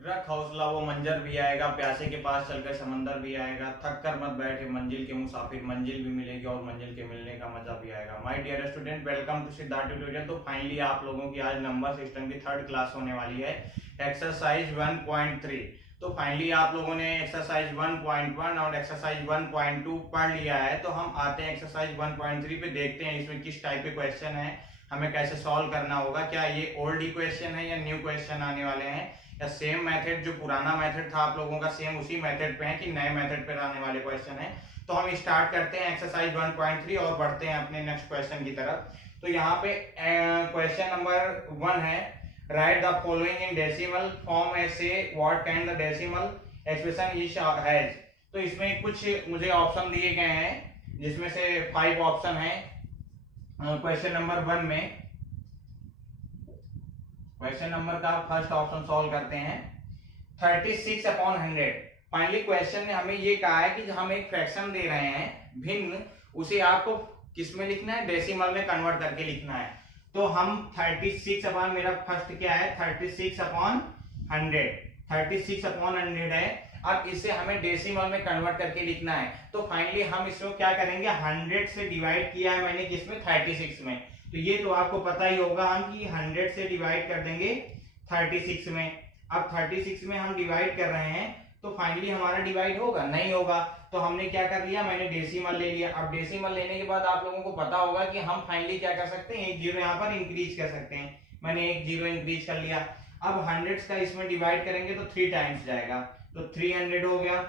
रख हौसला वो मंजर भी आएगा, प्यासे के पास चलकर समंदर भी आएगा, थक कर मत बैठे मंजिल के मुसाफिर, मंजिल भी मिलेगी और मंजिल के मिलने का मजा भी आएगा। My dear student, welcome to Siddharth tutorial. तो फाइनली आप लोगों की आज नंबर सिस्टम की थर्ड क्लास होने वाली है, एक्सरसाइज 1.3। तो फाइनली आप लोगों ने एक्सरसाइज 1.1 और एक्सरसाइज 1.2 पढ़ लिया है। तो हम आते हैं एक्सरसाइज 1.3 पे, देखते हैं इसमें किस टाइप के क्वेश्चन है, हमें कैसे सॉल्व करना होगा। क्या ये ओल्ड ही क्वेश्चन है या न्यू क्वेश्चन आने वाले हैं, या सेम मेथड जो पुराना मेथड था आप लोगों का सेम उसी मेथड पे है कि नए मेथड पे आने वाले क्वेश्चन है। तो हम स्टार्ट करते हैं एक्सरसाइज 1.3 और बढ़ते हैं अपने नेक्स्ट क्वेश्चन की तरफ। तो यहाँ पे क्वेश्चन नंबर 1 है, write the following in decimal form ऐसे what kind the decimal expression is has. तो इसमें कुछ मुझे ऑप्शन दिए गए हैं जिसमें से 5 ऑप्शन है क्वेश्चन नंबर 1 में। क्वेश्चन नंबर का फर्स्ट ऑप्शन सॉल्व करते हैं, 36/100। फाइनली क्वेश्चन ने हमें ये कहा है कि हम एक फ्रैक्शन दे रहे हैं भिन्न, उसे आपको किस में लिखना है, डेसिमल में कन्वर्ट करके लिखना है। तो हम 36 अपॉन, मेरा फर्स्ट क्या है 36/100, 36/100 है। अब इसे हमें डेसिमल में कन्वर्ट करके लिखना है। तो फाइनली हम इसको क्या करेंगे, 100 से डिवाइड किया है मैंने किसमें, 36 में। तो ये तो आपको पता ही होगा हम कि 100 से डिवाइड कर देंगे 36 में। अब 36 में हम डिवाइड कर रहे हैं तो फाइनली हमारा डिवाइड होगा, नहीं होगा। तो हमने क्या कर लिया, मैंने डेसिमल ले लिया। अब डेसिमल लेने के बाद आप लोगों को पता होगा कि हम फाइनली क्या कर सकते हैं, एक जीरो यहाँ पर इंक्रीज कर सकते हैं। मैंने एक जीरो इंक्रीज कर लिया। अब 100 का इसमें डिवाइड करेंगे तो 3 टाइम्स जाएगा, तो 300 हो गया।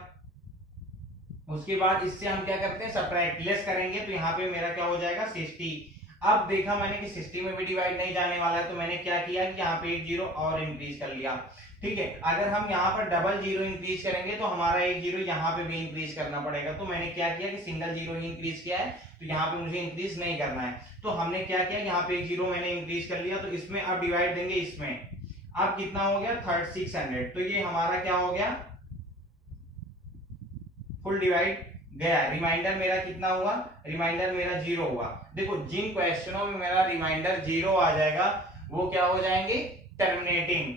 उसके बाद इससे हम क्या करते हैं, सब्ट्रैक्ट लेस करेंगे, तो यहाँ पे मेरा क्या हो जाएगा 60। अब देखा मैंने कि 60 में भी डिवाइड नहीं जाने वाला है, तो मैंने क्या किया कि यहाँ पे एक जीरो और इंक्रीज कर लिया। ठीक है, अगर हम यहाँ पर डबल जीरो इंक्रीज करेंगे तो हमारा एक जीरो यहाँ पे भी इंक्रीज करना पड़ेगा। तो मैंने क्या किया कि सिंगल जीरो ही इंक्रीज किया है, तो यहाँ पे मुझे इंक्रीज नहीं करना है। तो हमने क्या किया, यहाँ पे एक जीरो मैंने इंक्रीज कर लिया। तो इसमें अब डिवाइड देंगे इसमें, अब कितना हो गया 3600। तो ये हमारा क्या हो गया, फुल डिवाइड गया। रिमाइंडर मेरा कितना हुआ, रिमाइंडर मेरा जीरो हुआ। देखो जिन क्वेश्चनों में मेरा रिमाइंडर जीरो आ जाएगा वो क्या हो जाएंगे, टर्मिनेटिंग।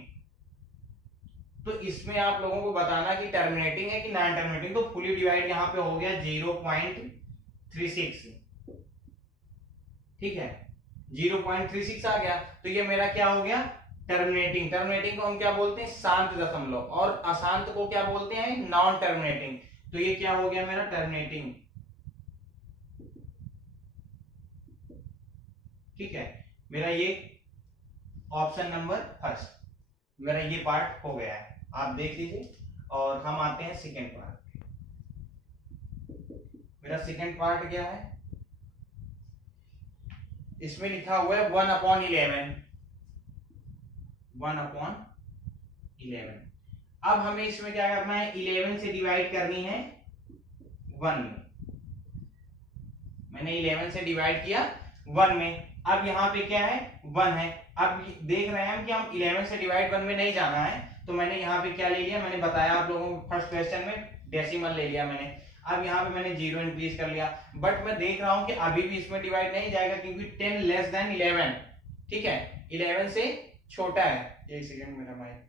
तो इसमें आप लोगों को बताना कि टर्मिनेटिंग है कि नॉन टर्मिनेटिंग। तो फुली डिवाइड यहाँ पे हो गया 0.36। ठीक है, 0.36 आ गया। तो ये मेरा क्या हो गया, टर्मिनेटिंग। टर्मिनेटिंग को हम क्या बोलते हैं, शांत दशमलव, और अशांत को क्या बोलते हैं, नॉन टर्मिनेटिंग। तो ये क्या हो गया मेरा टर्मिनेटिंग। ठीक है, मेरा ये ऑप्शन नंबर फर्स्ट, मेरा ये पार्ट हो गया है, आप देख लीजिए। और हम आते हैं सेकेंड पार्ट। मेरा सेकेंड पार्ट क्या है, इसमें लिखा हुआ है 1/11, 1/11। अब हमें इसमें क्या करना है, 11 से डिवाइड करनी है 1 में। मैंने 11 से डिवाइड किया 1 में। अब यहाँ पे क्या है, 1 है। अब देख रहे हैं हम कि हम 11 से डिवाइड 1 में नहीं जाना है, तो मैंने यहाँ पे क्या ले लिया, मैंने बताया आप लोगों को फर्स्ट क्वेश्चन में डेसिमल ले लिया मैंने। अब यहाँ पे मैंने जीरो इंक्रीज कर लिया, बट मैं देख रहा हूँ कि अभी भी इसमें डिवाइड नहीं जाएगा क्योंकि 10 लेस देन 11। ठीक है, 11 से छोटा है। एक सेकेंड मेरा माइक,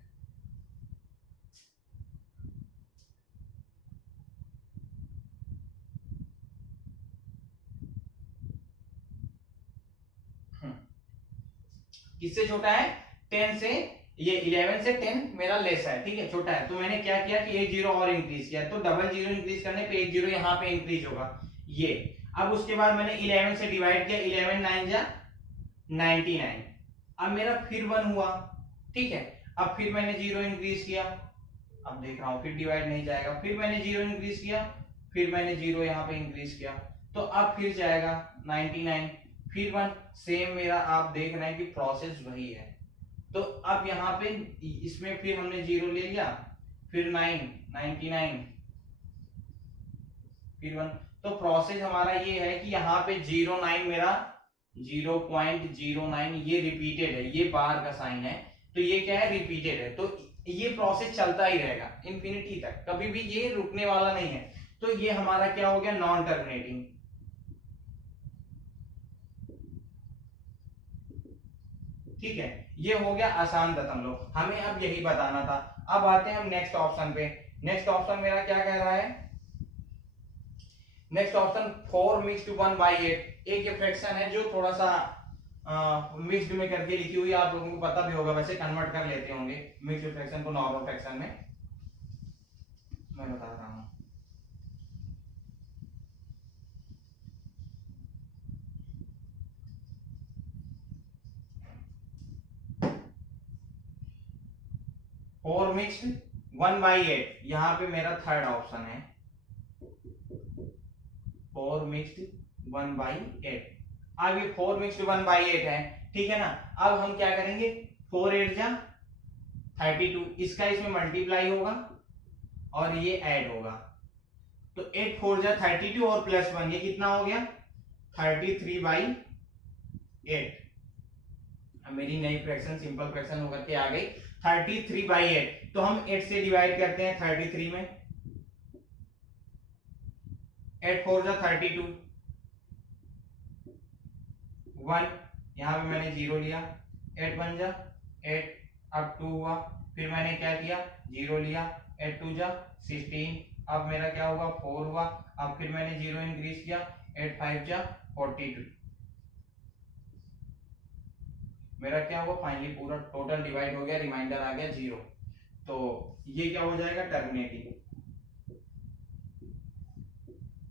किससे छोटा है, 10 से, ये 11 से 10 मेरा लेस है। ठीक है, छोटा है। तो मैंने क्या किया कि एक जीरो और इंक्रीज किया, तो डबल जीरो इंक्रीज करने पे एक जीरो यहाँ पे इंक्रीज होगा ये। अब उसके बाद मैंने 11 से डिवाइड किया, 11 9 जा 99। अब मेरा फिर 1 हुआ। ठीक है, अब फिर मैंने जीरो इंक्रीज किया, अब देख रहा हूँ फिर डिवाइड नहीं जाएगा। फिर मैंने जीरो इंक्रीज किया, फिर मैंने जीरो यहाँ पे इंक्रीज किया, तो अब फिर जाएगा 99, फिर 1। सेम मेरा आप देख रहे हैं कि प्रोसेस वही है। तो अब यहाँ पे इसमें फिर हमने जीरो ले लिया, फिर 9 99, फिर 1। तो प्रोसेस हमारा ये है कि यहाँ पे 09 मेरा 0.09 ये रिपीटेड है, ये बार का साइन है, तो ये क्या है, रिपीटेड है। तो ये प्रोसेस चलता ही रहेगा इंफिनिटी तक, कभी भी ये रुकने वाला नहीं है। तो ये हमारा क्या हो गया, नॉन टर्मिनेटिंग। ठीक है, ये हो गया आसान दशमलव। हमें अब यही बताना था। अब आते हैं हम नेक्स्ट ऑप्शन पे। नेक्स्ट ऑप्शन मेरा क्या कह रहा है, नेक्स्ट ऑप्शन 4 मिक्स्ड 1/8। एक ये फ्रैक्शन है जो थोड़ा सा मिक्स्ड में करके लिखी हुई, आप लोगों को पता भी होगा, वैसे कन्वर्ट कर लेते होंगे मिक्स्ड फ्रैक्शन को नॉर्मल फ्रैक्शन में। मैं बता रहा हूं, फोर मिक्स्ड 1/8, यहां पे मेरा थर्ड ऑप्शन है 4 मिक्स्ड 1/8। अब ये 4 मिक्स्ड 1/8 है, ठीक है ना। अब हम क्या करेंगे, 4 8 जा 32, इसका इसमें मल्टीप्लाई होगा और ये ऐड होगा, तो 8 4 जा 32 और प्लस 1, ये कितना हो गया 33/8। अब मेरी नई फ्रैक्शन सिंपल फ्रैक्शन होकर के आ गई 33/8। तो हम 8 से डिवाइड करते हैं 33 में, 8 4 जा 32, 1 यहां पे मैंने 0 लिया, 8 1 जा 8, अब 2 हुआ, फिर मैंने क्या किया 0 लिया, 8 2 जा 16, अब मेरा क्या हुआ 4 हुआ, अब फिर मैंने 0 इंक्रीज किया, 8 5 जा 42, मेरा क्या हुआ फाइनली पूरा टोटल डिवाइड हो गया, रिमाइंडर आ गया 0। तो ये क्या हो जाएगा टर्मिनेटिंग।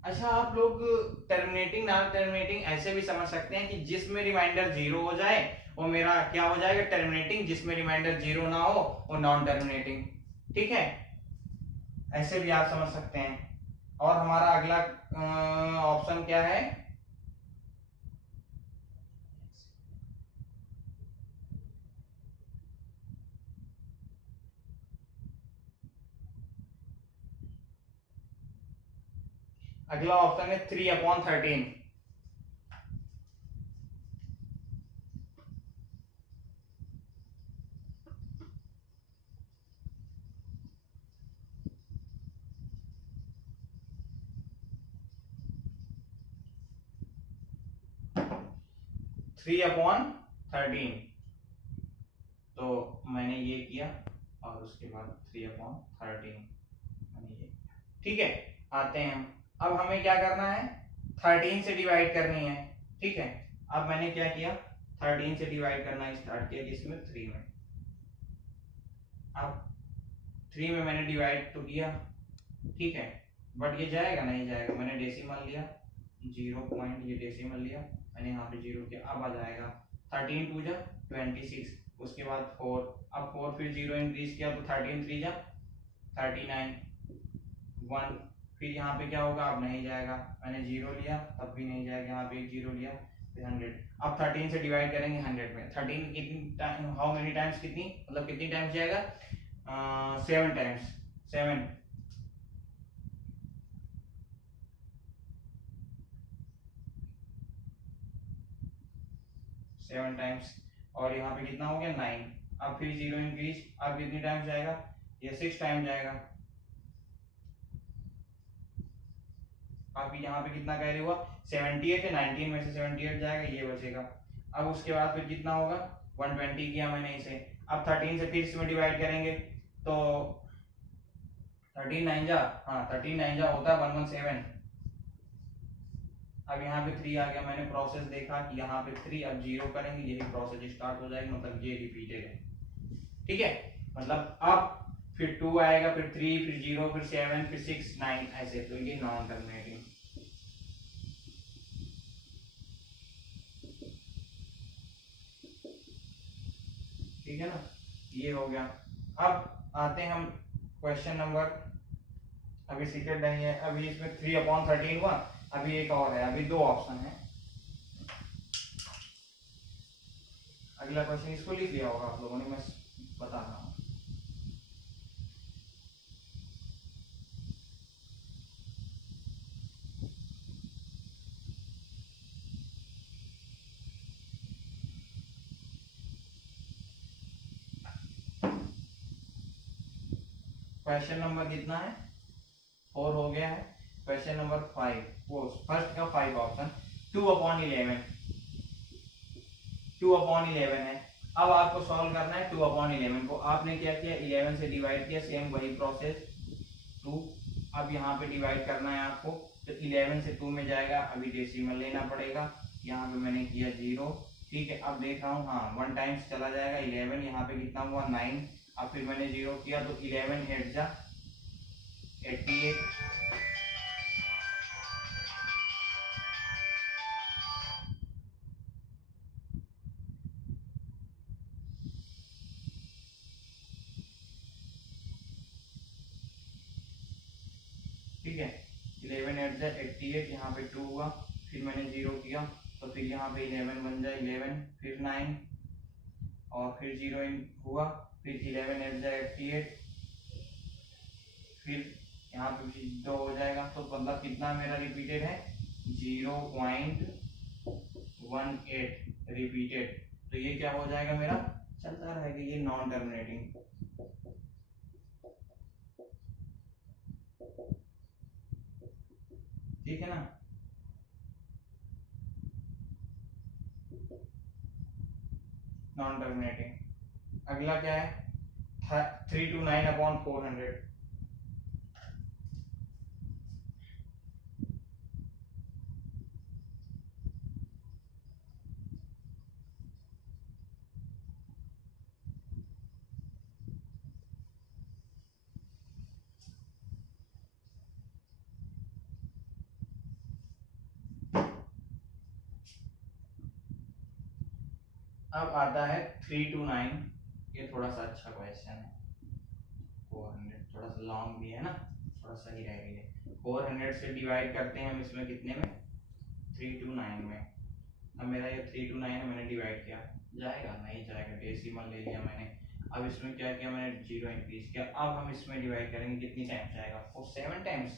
अच्छा, आप लोग टर्मिनेटिंग नॉन टर्मिनेटिंग ऐसे भी समझ सकते हैं कि जिसमें रिमाइंडर 0 हो जाए वो मेरा क्या हो जाएगा टर्मिनेटिंग, जिसमें रिमाइंडर 0 ना हो वो नॉन टर्मिनेटिंग, ठीक है, ऐसे भी आप समझ सकते हैं। और हमारा अगला ऑप्शन क्या है, अगला ऑप्शन है 3/13। 3/13, तो मैंने ये किया और उसके बाद 3/13 मैंने ये, ठीक है। आते हैं हम, अब हमें क्या करना है 13 से डिवाइड करनी है, ठीक है। अब मैंने क्या किया 13 से डिवाइड करना स्टार्ट किया, जिसमें 3 में, अब 3 में मैंने डिवाइड तो किया, ठीक है, बट ये जाएगा नहीं जाएगा, मैंने डेसिमल लिया 0 पॉइंट, ये डेसिमल लिया मैंने यहाँ पे 0 किया, अब आ जाएगा 13 2 जा 26, उसके बाद 4, अब 4 फिर 0 इंक्रीज किया तो 13 3 जा 39, 1, फिर यहाँ पे क्या होगा, अब नहीं जाएगा, मैंने 0 लिया तब भी नहीं जाएगा, यहाँ पे एक 0 लिया फिर 100। अब 13 से डिवाइड करेंगे 100 में, 13 कितनी टाइम, हाउ मेनी टाइम्स, कितनी मतलब कितनी टाइम्स जाएगा 7 टाइम्स, 7 7 टाइम्स, और यहाँ पे कितना हो गया 9, अब फिर 0 इंक्रीज, अब कितनी टाइम्स जाएगा, ये 6 टाइम जाएगा। अब यहाँ पे कितना कैरी हुआ 78 है, 19 में से 78 जाएगा, ये बचेगा। अब उसके बाद फिर कितना होगा 120 किया मैंने इसे, अब 13 से फिर इसमें डिवाइड करेंगे तो 13 9 जा, हाँ 13 9 जा होता है 117। अब यहाँ पे 3 आ गया, मैंने प्रोसेस देखा कि यहाँ पे 3, अब 0 करेंगे, यही प्रोसेस स्टार्ट हो जाएगी, मतलब ये रिपीटेड है, ठीक है। मतलब अब फिर 2 आएगा, फिर 3, फिर 0, फिर 7, फिर 6 9 ऐसे, तो ये नॉन टर्मिनेटिंग। ठीक है ना, ये हो गया। अब आते हैं हम क्वेश्चन नंबर, अभी सीक्रेट नहीं है, अभी इसमें 3/13 हुआ, अभी एक और है, अभी 2 ऑप्शन है। अगला क्वेश्चन इसको लिख लिया होगा आप लोगों ने, मैं बता रहा हूँ। क्वेश्चन नंबर कितना है 4 हो गया है। क्वेश्चन नंबर 5, वो फर्स्ट का 5 ऑप्शन 2/11, 2/11 है। अब आपको सॉल्व करना है 2/11 को। आपने क्या किया, 11 से डिवाइड किया, सेम वही प्रोसेस 2। अब यहाँ पे डिवाइड करना है आपको, तो 11 से 2 में जाएगा, अभी डेसिमल लेना पड़ेगा। यहाँ पे मैंने किया 0, ठीक है। अब देख रहा हूँ, हाँ 1 टाइम्स चला जाएगा 11, यहाँ पे कितना हुआ 9। अब फिर मैंने 0 किया तो 11 8 जा 88, ठीक है। 11 8 जा 88, यहाँ पे 2 हुआ, फिर मैंने 0 किया तो फिर यहाँ पे 11 बन जाए 11, फिर 9 और फिर 0 हुआ, फिर 11 8 जा 88, फिर यहाँ पे भी 2 हो जाएगा। तो मतलब कितना मेरा रिपीटेड है, 0.18 रिपीटेड। तो ये क्या हो जाएगा, मेरा चलता रहेगा, ये नॉन टर्मिनेटिंग। ठीक है ना। Non terminating. अगला क्या है, 329/400। अब आता है 329, ये थोड़ा सा अच्छा क्वेश्चन है। 400 थोड़ा सा लॉन्ग भी है ना, थोड़ा सा ही रह गई है। 400 से डिवाइड करते हैं हम इसमें कितने में, 329 में। अब मेरा ये 329 है, मैंने डिवाइड किया, जाएगा नहीं जाएगा, डेसिमल ले लिया मैंने। अब इसमें क्या किया मैंने, 0 इंक्रीज किया। अब हम इसमें डिवाइड करेंगे, कितनी टाइम्स जाएगा, 7 टाइम्स,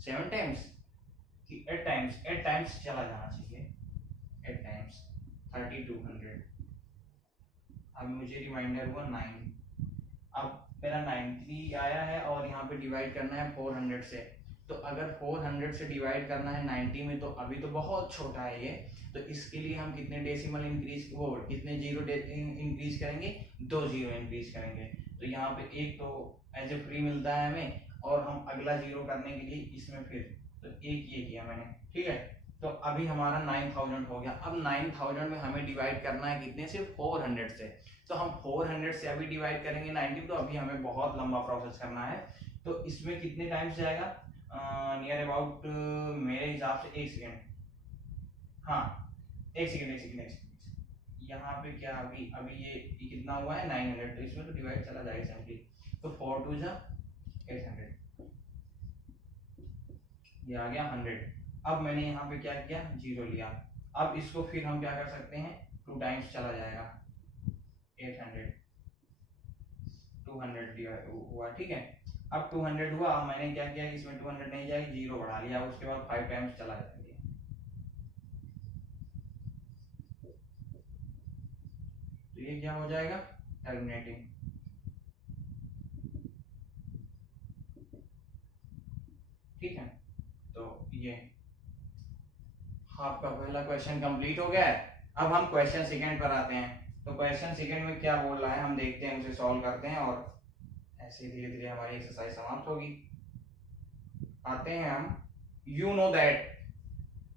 7 टाइम्स कि 8 टाइम्स, 8 टाइम्स चला जाना चाहिए, 8 टाइम्स 3200। अब मुझे रिमाइंडर हुआ 9। अब मेरा 93 आया है और यहाँ पे डिवाइड करना है 400 से। तो अगर 400 से डिवाइड करना है 90 में, तो अभी तो बहुत छोटा है ये, तो इसके लिए हम कितने डेसिमल इंक्रीज, वो कितने जीरो इंक्रीज करेंगे, 2 जीरो इंक्रीज करेंगे। तो यहाँ पे एक तो एज ए फ्री मिलता है हमें, और हम अगला जीरो करने के लिए इसमें फिर तो एक ये किया मैंने, ठीक है। तो अभी हमारा 9000 हो गया। अब 9000 में हमें डिवाइड करना है कितने से, 400 से। तो हम 400 से अभी डिवाइड करेंगे 90, तो अभी हमें बहुत लंबा प्रोसेस करना है। तो इसमें कितने टाइम्स जाएगा, नियर अबाउट मेरे हिसाब से 1 सेकेंड, हाँ 1 सेकेंड, 1 सेकेंड, 1 सेकेंड। यहाँ पे क्या अभी अभी ये कितना हुआ है 900, तो इसमें तो डिवाइड चला जाएगा सिंपली। तो 4 2 जा 800, ये आ गया 100। अब मैंने यहाँ पे क्या किया, 0 लिया। अब इसको फिर हम क्या कर सकते हैं, 2 टाइम्स चला जाएगा, 800, 200 हुआ, ठीक है। अब 200 हुआ, अब मैंने क्या किया, इसमें 200 नहीं जाएगी, 0 बढ़ा लिया, उसके बाद 5 टाइम्स चला जाएंगे। तो ये क्या हो जाएगा, टर्मिनेटिंग। ठीक है, तो ये आपका पहला क्वेश्चन कंप्लीट हो गया है। अब हम क्वेश्चन सेकंड पर आते हैं। तो क्वेश्चन सेकंड में क्या बोल रहा है, हम देखते हैं, उसे सॉल्व करते हैं, और ऐसे धीरे धीरे हमारी एक्सरसाइज समाप्त होगी। आते हैं हम, यू नो दैट,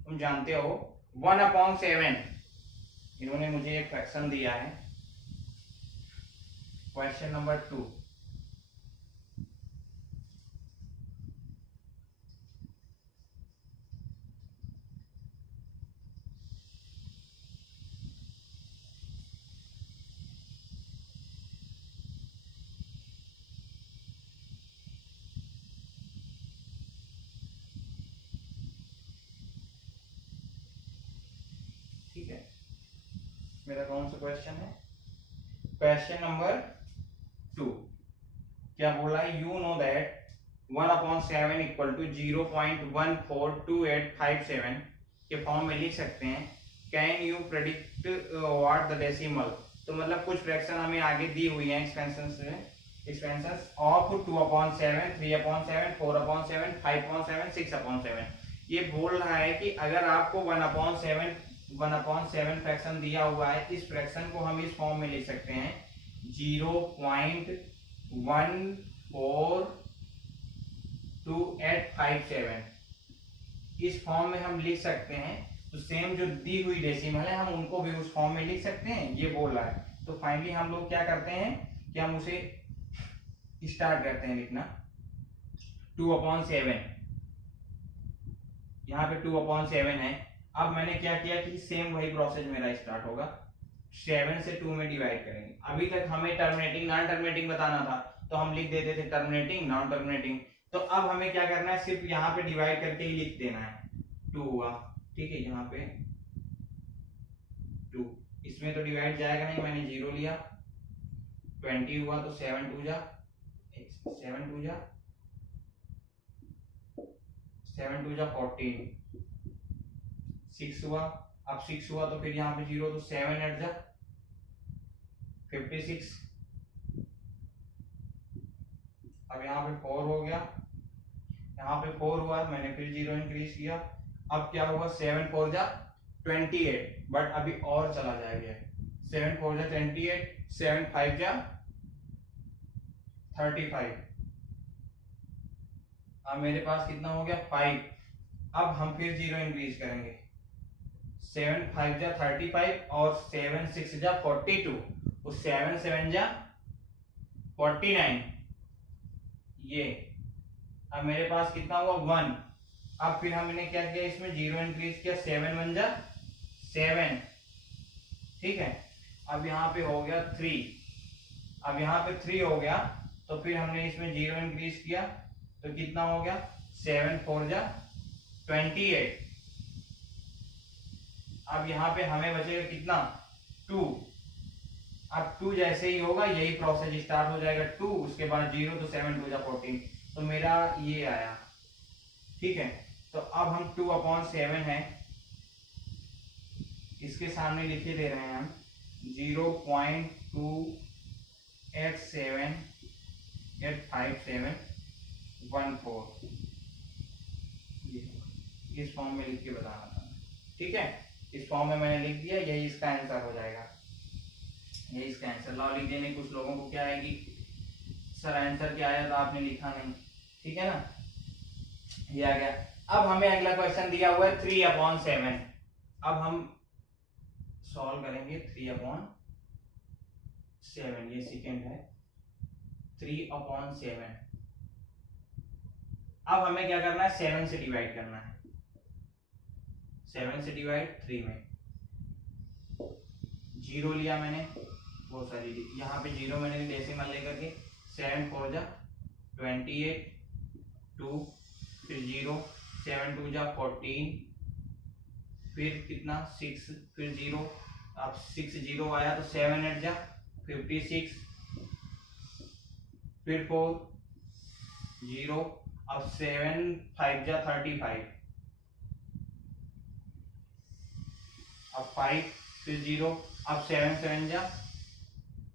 तुम जानते हो, 1/7, इन्होंने मुझे एक फ्रैक्शन दिया है। क्वेश्चन नंबर 2, ठीक है। मेरा कौन सा क्वेश्चन है, क्वेश्चन नंबर 2। क्या बोला है, you know that 1/7 equal to 0.142857 के फॉर्म में लिख सकते हैं। Can you predict what the decimal, तो मतलब कुछ फ्रैक्शन हमें आगे दी हुई है एक्सपेंशन ऑफ 2/7, 3/7, 4/7, 5/7, 6/7। ये बोल रहा है कि अगर आपको 1/7 1/7 फ्रैक्शन दिया हुआ है, इस फ्रैक्शन को हम इस फॉर्म में लिख सकते हैं 0.14287, इस फॉर्म में हम लिख सकते हैं। तो सेम जो दी हुई डेसिमल है हम उनको भी उस फॉर्म में लिख सकते हैं, ये बोल रहा है। तो फाइनली हम लोग क्या करते हैं कि हम उसे स्टार्ट करते हैं लिखना 2/7, यहाँ पे 2/7 है। अब मैंने क्या किया कि सेम वही प्रोसेस मेरा स्टार्ट होगा, 7 से 2 में डिवाइड करेंगे। अभी तक हमें टर्मिनेटिंग नॉन टर्मिनेटिंग बताना था तो हम लिख देते थे टर्मिनेटिंग नॉन टर्मिनेटिंग। तो अब हमें क्या करना है, सिर्फ यहाँ पे डिवाइड करके ही लिख देना है 2 हुआ, ठीक है, यहाँ पे 2, इसमें तो डिवाइड जाएगा नहीं, मैंने 0 लिया। 20 हुआ तो 7 2 जा 14, 6 हुआ, अब 6 हुआ तो फिर यहाँ पे 0 तो 7 8 जा 56, अब यहाँ पे 4 हो गया, यहाँ पे 4 हुआ, मैंने फिर 0 इंक्रीज किया। अब क्या हुआ, 7 4 जा 28, बट अभी और चला जाएगा, 7 4 जा 28, 7 5 जा 35, अब मेरे पास कितना हो गया 5। अब हम फिर 0 इंक्रीज करेंगे, 7 5 जा 35 और 7 6 जा 42, तो 7 7 जा 49, ये अब मेरे पास कितना हुआ 1। अब फिर हमने क्या किया, इसमें 0 इंक्रीज किया, 7 1 जा 7, ठीक है। अब यहाँ पे हो गया 3, अब यहाँ पे 3 हो गया तो फिर हमने इसमें 0 इंक्रीज किया तो कितना हो गया 7 4 जा 28। अब यहाँ पे हमें बचेगा कितना 2, अब 2 जैसे ही होगा यही प्रोसेस स्टार्ट हो जाएगा 2, उसके बाद 0 तो 7 2 जा 14, तो मेरा ये आया, ठीक है। तो अब हम 2/7 है, इसके सामने लिखे दे रहे हैं हम 0.28785714, इस फॉर्म में लिख के बताना था, ठीक है। इस फॉर्म में मैंने लिख दिया, यही इसका आंसर हो जाएगा, यही इसका आंसर। लॉ लिख देने कुछ लोगों को क्या है कि सर आंसर क्या आया था आपने लिखा नहीं, ठीक है ना, ये आ गया। अब हमें अगला क्वेश्चन दिया हुआ है 3/7, अब हम सॉल्व करेंगे 3/7, ये सेकंड है 3/7। अब हमें क्या करना है, 7 से डिवाइड करना है, 7 से डिवाइड 3 में 0 लिया मैंने, वो सॉरी यहाँ पे 0 मैंने डेसिमल लेकर के 7 4 जा 28, 2 फिर 0 7 2 जा 14, फिर कितना 6 फिर 0, अब 6 0 आया तो 7 8 जा 56, फिर 4 0, अब 7 5 जा 35, अब 5 फिर 0, अब 7 7 जा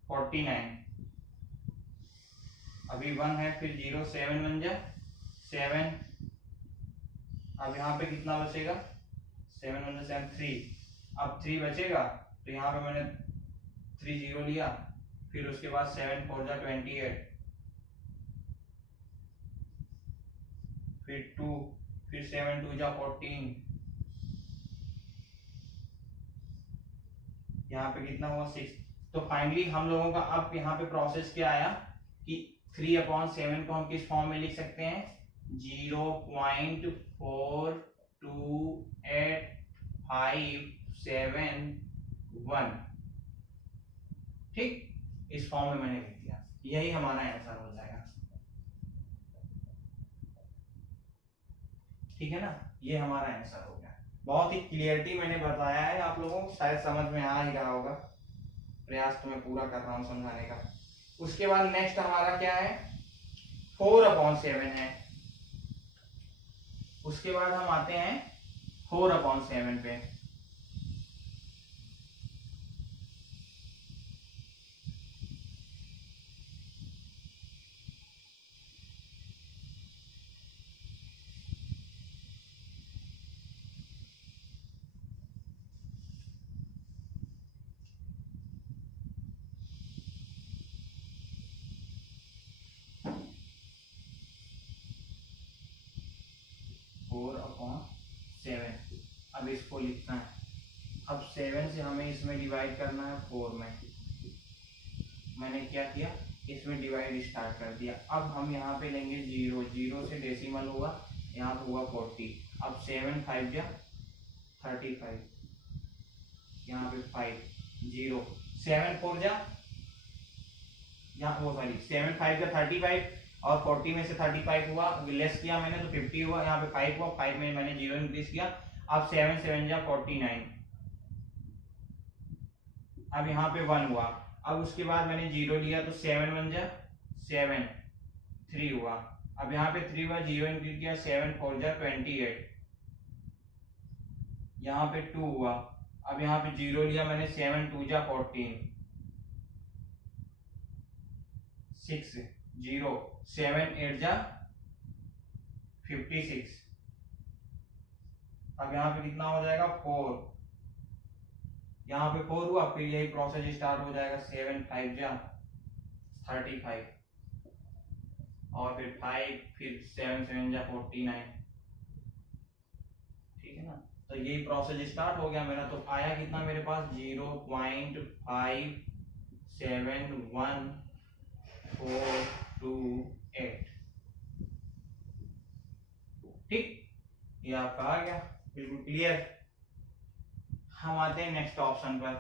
49, अभी 1 है, फिर 0 7 1 जा 7, अब यहाँ पे कितना बचेगा 7 1 7 3, अब 3 बचेगा तो यहाँ पे मैंने 3 0 लिया, फिर उसके बाद 7 4 जा 28, फिर 2, फिर 7 2 जा 14, यहाँ पे कितना हुआ 6। तो फाइनली हम लोगों का अब यहाँ पे प्रोसेस क्या आया कि 3/7 को हम किस फॉर्म में लिख सकते हैं 0.42857 ठीक, इस फॉर्म में मैंने लिख दिया, यही हमारा आंसर हो जाएगा, ठीक है ना, ये हमारा आंसर हो गया। बहुत ही क्लियरिटी मैंने बताया है आप लोगों को, शायद समझ में आ ही रहा होगा, प्रयास तो मैं पूरा कर रहा हूँ समझाने का। उसके बाद नेक्स्ट हमारा क्या है 4/7 है, उसके बाद हम आते हैं 4/7 पे। अब इसको लिखना है। अब 7 से हमें इसमें डिवाइड करना है 4 में। मैंने क्या किया, इसमें डिवाइड स्टार्ट कर दिया। अब हम यहाँ पे लेंगे 0, 0 से डेसिमल हुआ, यहाँ पे हुआ 40। अब 7 5 जा 35, यहाँ पे 5 0, 7 4 जा, यहाँ वो सॉरी 7 5 जा 35 और 40 में से 35 हुआ, लेस किया मैंने तो 50 हुआ, यहाँ पे 5 हुआ, 5 में मैंने 0 इंक्रीज किया। अब 7 7 जा 49, अब यहाँ पे 1 हुआ। अब उसके बाद मैंने 0 लिया तो 7 1 जा 7, 3 हुआ। अब यहाँ पे 3 हुआ, 0 इंक्रीज किया, 7 4 जा 28, यहाँ पे 2 हुआ। अब यहाँ पे 0 लिया मैंने, 7 2 जा 14, 6 0, 7 8 जा 56। अब यहाँ पे कितना हो जाएगा 4, यहाँ पे 4 हुआ, फिर यही प्रोसेस स्टार्ट हो जाएगा। 7 5 जा 35 और फिर 5, फिर 7 7 जा 49, ठीक है ना। तो यही प्रोसेस स्टार्ट हो गया मेरा। तो आया कितना मेरे पास 0.571428, ठीक, ये आपका आ गया, बिल्कुल क्लियर। हम आते हैं नेक्स्ट ऑप्शन पर।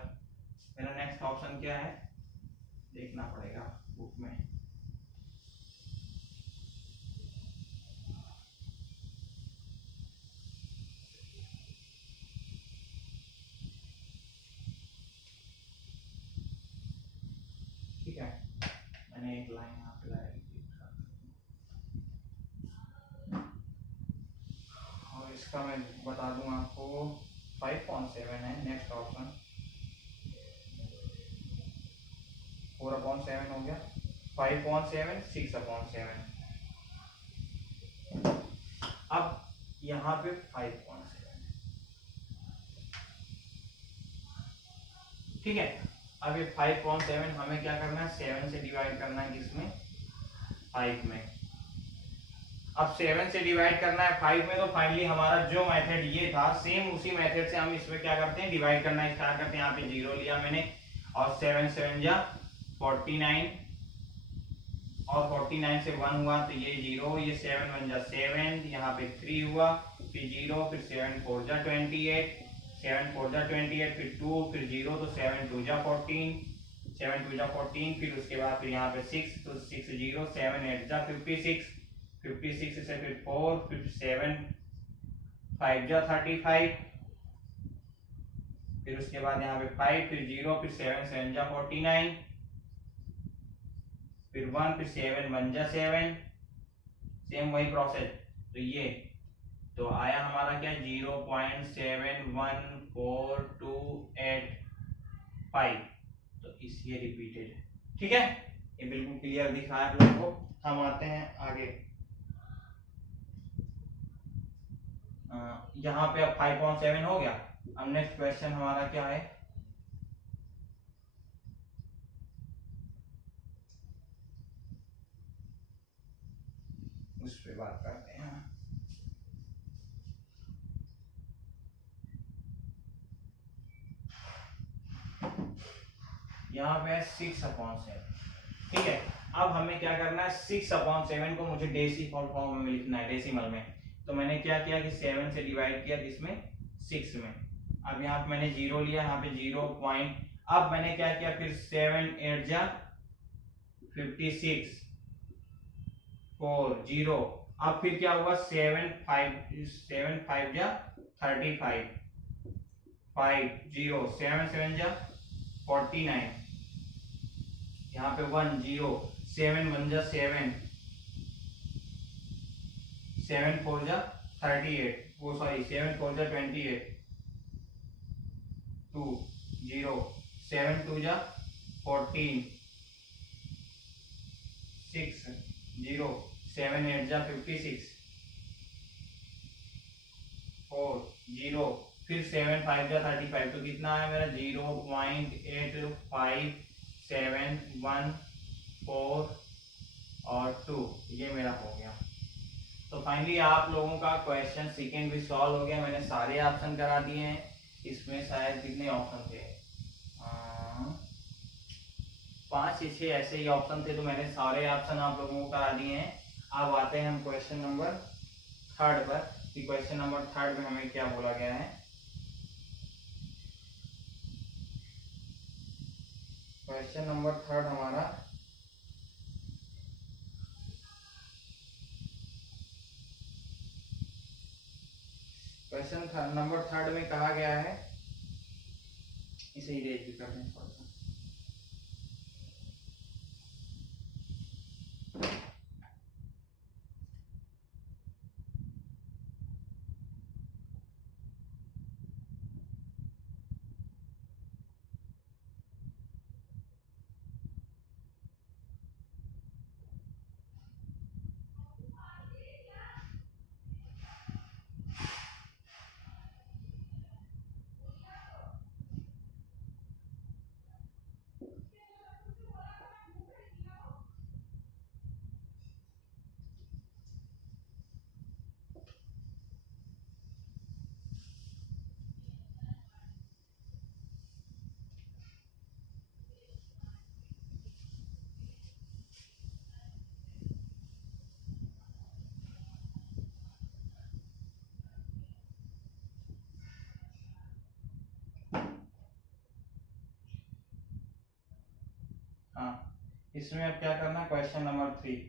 मेरा नेक्स्ट ऑप्शन क्या है देखना पड़ेगा बुक में। ठीक है, मैंने एक लाइन यहाँ पे लाई और इसका मैं बता दूं आपको 5.7 है नेक्स्ट ऑप्शन। 4/7 हो गया, 5.7 6/7। अब यहाँ पे 5.7, ठीक है। अब ये 5.7 हमें क्या करना है, 7 से डिवाइड करना है, किसमें 5 में। अब 7 से डिवाइड करना है 5 में, तो फाइनली हमारा जो मेथड ये था सेम उसी मेथड से हम इसमें क्या करते हैं, डिवाइड करना स्टार्ट करते हैं। यहाँ पे 0 लिया मैंने और 7 7 जा 49 और 49 से 1 हुआ तो ये 0, ये 7 1 जा 7, यहाँ पे 3 हुआ, फिर 0, फिर 7 4 जा 28, 7 4 जा 28, फिर 2, फिर 0, तो 7 2 जा 14, 7 2 जा 14, फिर उसके बाद फिर यहाँ पे 6, तो 6 0, 7 8 जा 56, 56 से फिर 4, फिर 7 5 जा 35, फिर उसके बाद यहाँ पे 5, फिर 0, फिर 7 7 जा 49, फिर 1, फिर 7 1 जा 7, सेम वही प्रोसेस। तो ये तो आया हमारा क्या 0.71428, तो इसलिए रिपीटेड, ठीक है। ये बिल्कुल क्लियर दिखा है आप लोगों को। हम आते हैं आगे। यहाँ पे अब 5.7 हो गया। अब नेक्स्ट क्वेश्चन हमारा क्या है, उस पे बात करते हैं। यहाँ पे 6/7, ठीक है। अब हमें क्या करना है, 6/7 को मुझे डेसिमल फॉर्म में लिखना है, डेसिमल में। तो मैंने क्या किया कि 7 से डिवाइड किया, इसमें 6 में। अब यहाँ पे मैंने 0 लिया, यहाँ पे 0 पॉइंट। अब मैंने क्या किया, फिर 7 8 जा 56, 4 0। अब फिर क्या हुआ 7 5 जा 35, 5 0, 7 7 जा 49, यहाँ पे 1 0, 7 1 जा 7, 7 4 जा 38, वो सॉरी 7 4 जा 28, 2 0, 7 2 जा 14, 6 0, 7 8 जा 56, 4 0, फिर 7 5 जा 35। तो कितना है मेरा 0.85714 और 2, ये मेरा हो गया। तो फाइनली आप लोगों का क्वेश्चन सेकेंड भी सॉल्व हो गया। मैंने सारे ऑप्शन करा दिए हैं। इसमें शायद कितने ऑप्शन थे, 5 या 6 ऐसे ही ऑप्शन थे, तो मैंने सारे ऑप्शन आप लोगों को करा दिए हैं। अब आते हैं हम क्वेश्चन नंबर 3 पर कि क्वेश्चन नंबर 3 में हमें क्या बोला गया है। क्वेश्चन नंबर 3 हमारा क्वेश्चन नंबर 3 में कहा गया है, इसे इरेज भी कर दें थोड़ा सा। इसमें अब क्या करना है, question number 3,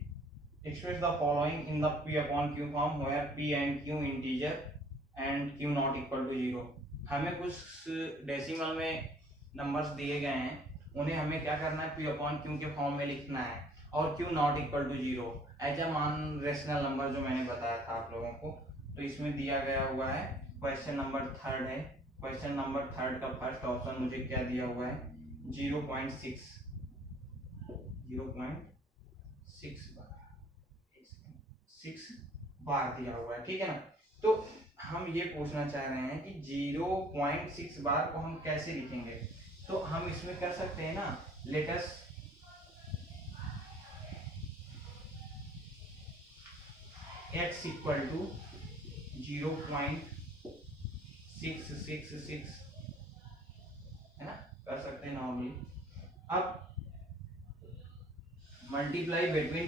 express the following in the p upon q form where p and q integer and q not equal to 0। हमें कुछ डेसिमल में नंबर्स दिए गए हैं, उन्हें हमें क्या करना है, p अपॉन q के फॉर्म में लिखना है और q not equal to 0 as a non rational number, जो मैंने बताया था आप लोगों को। तो इसमें दिया गया हुआ है, क्वेश्चन नंबर 3 है। क्वेश्चन नंबर 3 का फर्स्ट ऑप्शन मुझे क्या दिया हुआ है, 0.6 बार दिया हुआ है, ठीक है ना। तो हम ये पूछना चाह रहे हैं कि 0.6 बार को हम कैसे लिखेंगे। तो हम इसमें कर सकते हैं ना, let us x equal to 0.666 है ना, कर सकते हैं नॉर्मली। अब multiply between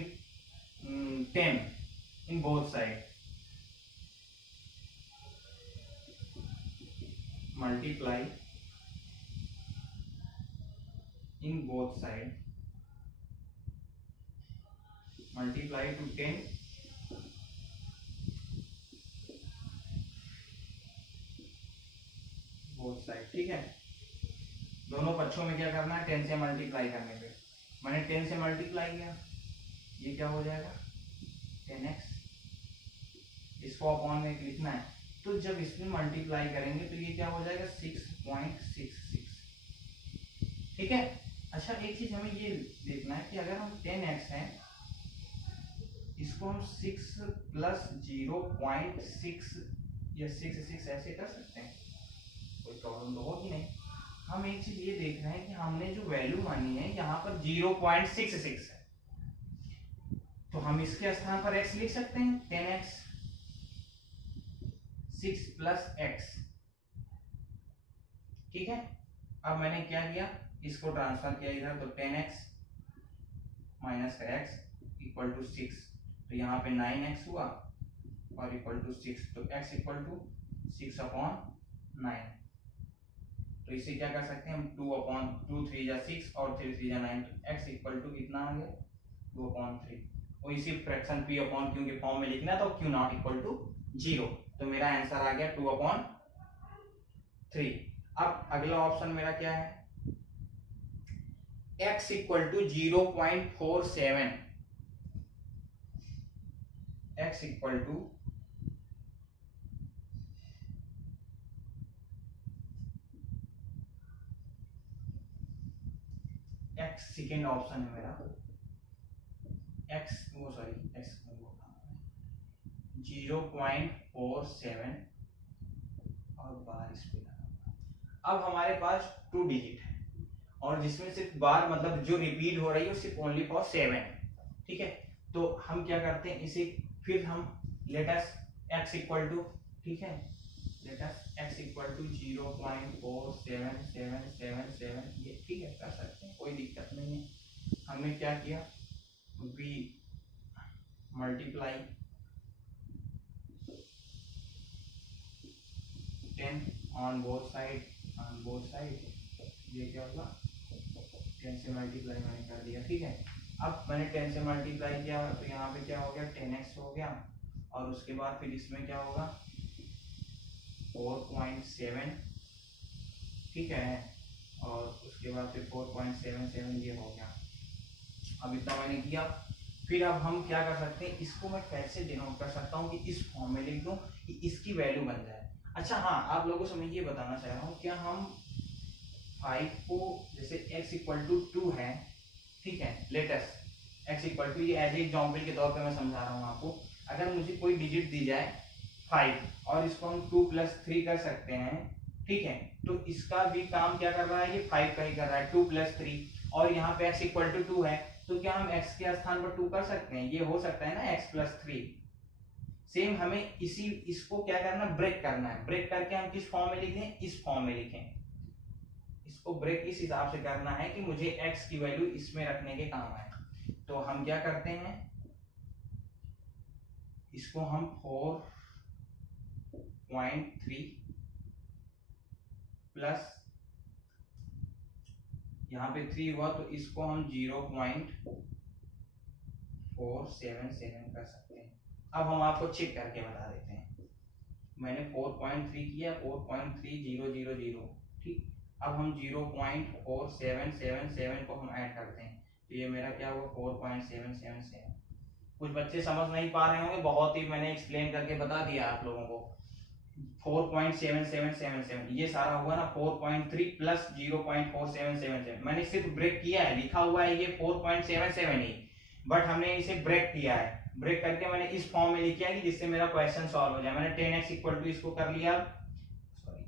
10 in both side, multiply in both side, multiply to 10 both side, ठीक है। दोनों पक्षों में क्या करना है, 10 से मल्टीप्लाई करने पे मैंने 10 से मल्टीप्लाई किया, ये क्या हो जाएगा 10x, इसको अपॉन में लिखना है। तो जब इसमें मल्टीप्लाई करेंगे तो ये क्या हो जाएगा 6.66, ठीक है। अच्छा, एक चीज हमें ये देखना है कि अगर हम 10x है, इसको हम 6 प्लस 0.6 या 66 ऐसे कर सकते हैं, कोई प्रॉब्लम तो होगी नहीं। हम एक चीज ये देख रहे हैं कि हमने जो वैल्यू मानी है यहाँ पर 0.66 है, तो हम इसके स्थान पर x लिख सकते हैं, 10x 6 प्लस x, ठीक है। अब मैंने क्या किया, इसको ट्रांसफर किया इधर, तो 10x माइनस का x इक्वल टू 6, तो यहाँ पे 9x हुआ और इक्वल टू 6, तो x इक्वल टू 6 अपॉन 9। तो इसे क्या कर सकते हैं हम, 2 अपॉन 2 3 जा 6 और 3 3 जा 9, तो x इक्वल टू कितना आ गया 2 अपॉन 3। और इसी फ्रैक्शन p अपॉन q के फॉर्म में लिखना है, तो q नॉट इक्वल टू 0, तो मेरा आंसर आ गया 2 अपॉन 3। अब अगला ऑप्शन मेरा क्या है, x equal to 0.47, x equal to x, second option है मेरा, x 0.47 और बार इस पे लगा। अब हमारे पास 2 डिजिट है और जिसमें सिर्फ बार मतलब जो रिपीट हो रही है सिर्फ ओनली फॉर 7, ठीक है। तो हम क्या करते हैं, इसे फिर हम let us x equal to, ठीक है, let us x equal to 0.4777, ये ठीक है, कर सकते हैं, कोई दिक्कत नहीं है। हमने क्या किया, we multiply 10 on both side, ये क्या होगा 10 से मल्टीप्लाई मैंने कर दिया, ठीक है। अब मैंने 10 से मल्टीप्लाई किया तो यहाँ पे क्या हो गया 10x हो गया, और उसके बाद फिर इसमें क्या होगा 4.7, ठीक है, और उसके बाद फिर 4.77 ये हो गया। अब इतना मैंने किया, फिर अब हम क्या कर सकते हैं, इसको मैं कैसे डिनोट कर सकता हूँ कि इस फॉर्म में लिख दूँ कि इसकी वैल्यू बन जाए। अच्छा हाँ, आप लोगों से मैं ये बताना चाह रहा हूँ, क्या हम 5 को जैसे x इक्वल टू 2 है, ठीक है, लेटेस्ट x इक्वल टू, ये एज एग्जाम्पल के तौर पे मैं समझा रहा हूँ आपको, अगर मुझे कोई डिजिट दी जाए 5 और इसको हम 2 + 3 कर सकते हैं, ठीक है, तो इसका भी काम क्या कर रहा है, ये 5 का ही कर रहा है, 2 + 3, और यहाँ पे x इक्वल टू 2 है, तो क्या हम x के स्थान पर 2 कर सकते हैं, ये हो सकता है ना x + 3। सेम हमें इसको क्या करना, ब्रेक करना है, ब्रेक करके हम किस फॉर्म में लिखें, इस फॉर्म में लिखें। इसको ब्रेक इस हिसाब से करना है कि मुझे x की वैल्यू इसमें रखने के काम आए। तो हम क्या करते हैं, इसको हम 4.3 प्लस यहाँ पे 3 हुआ, तो इसको हम 0.477 कर सकते हैं। अब हम आपको चेक करके बता देते हैं, मैंने 4.3 किया, 4.3000, ठीक, अब हम 0.4777 को हम ऐड करते हैं, तो ये मेरा क्या हुआ 4.777। कुछ बच्चे समझ नहीं पा रहे होंगे, बहुत ही मैंने एक्सप्लेन करके बता दिया आप लोगों को। 4.7777 ये सारा हुआ ना 4.3 प्लस 0.4777, मैंने सिर्फ ब्रेक किया है, लिखा हुआ है ये 4.77 ही, बट हमने इसे ब्रेक किया है, ब्रेक करके मैंने इस फॉर्म में लिखा है कि जिससे मेरा क्वेश्चन सॉल्व हो जाए। मैंने 10x इक्वल टू इसको कर लिया, सॉरी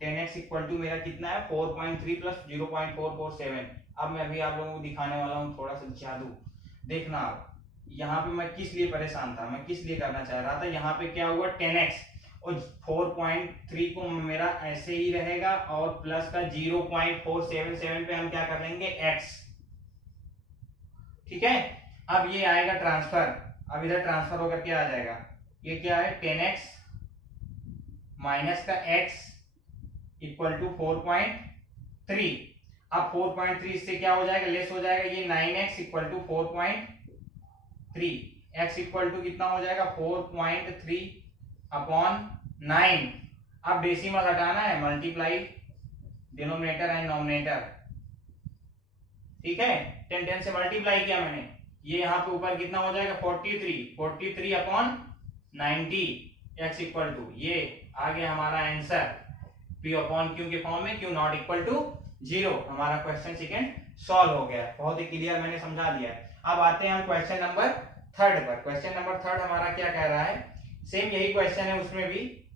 10x इक्वल टू मेरा कितना है 4.3 प्लस 0.447। अब मैं अभी आप लोगों को दिखाने वाला हूँ थोड़ा सा जादू, देखना आप, यहाँ पे मैं किस लिए परेशान था, मैं किस लिए करना चाह रहा था, यहाँ पे क्या हुआ 10x और 4.3 को मेरा ऐसे ही रहेगा, और प्लस का 0.477 पे हम क्या कर लेंगे x, ठीक है। अब ये आएगा ट्रांसफर, अब इधर ट्रांसफर होकर क्या आ जाएगा, ये क्या है 10x माइनस का x इक्वल टू 4.3। अब 4.3 इससे क्या हो जाएगा, लेस हो जाएगा, ये 9x equal to 4.3, x equal to कितना हो जाएगा 4.3/9। अब डेसिमल हटाना है, मल्टीप्लाई डिनोमिनेटर एंड नोमिनेटर, ठीक है, 10 से मल्टीप्लाई किया मैंने, ये यहाँ पे ऊपर कितना हो जाएगा 43/90, x इक्वल टू, ये आ गया हमारा आंसर p/q के फॉर्म में, q नॉट इक्वल टू 0। हमारा क्वेश्चन सेकंड सॉल्व हो गया, बहुत ही क्लियर मैंने समझा दिया। अब आते हैं हम क्वेश्चन नंबर 3 पर। क्वेश्चन नंबर 3 हमारा क्या कह रहा है, सेम यही क्वेश्चन है, उसमें भी,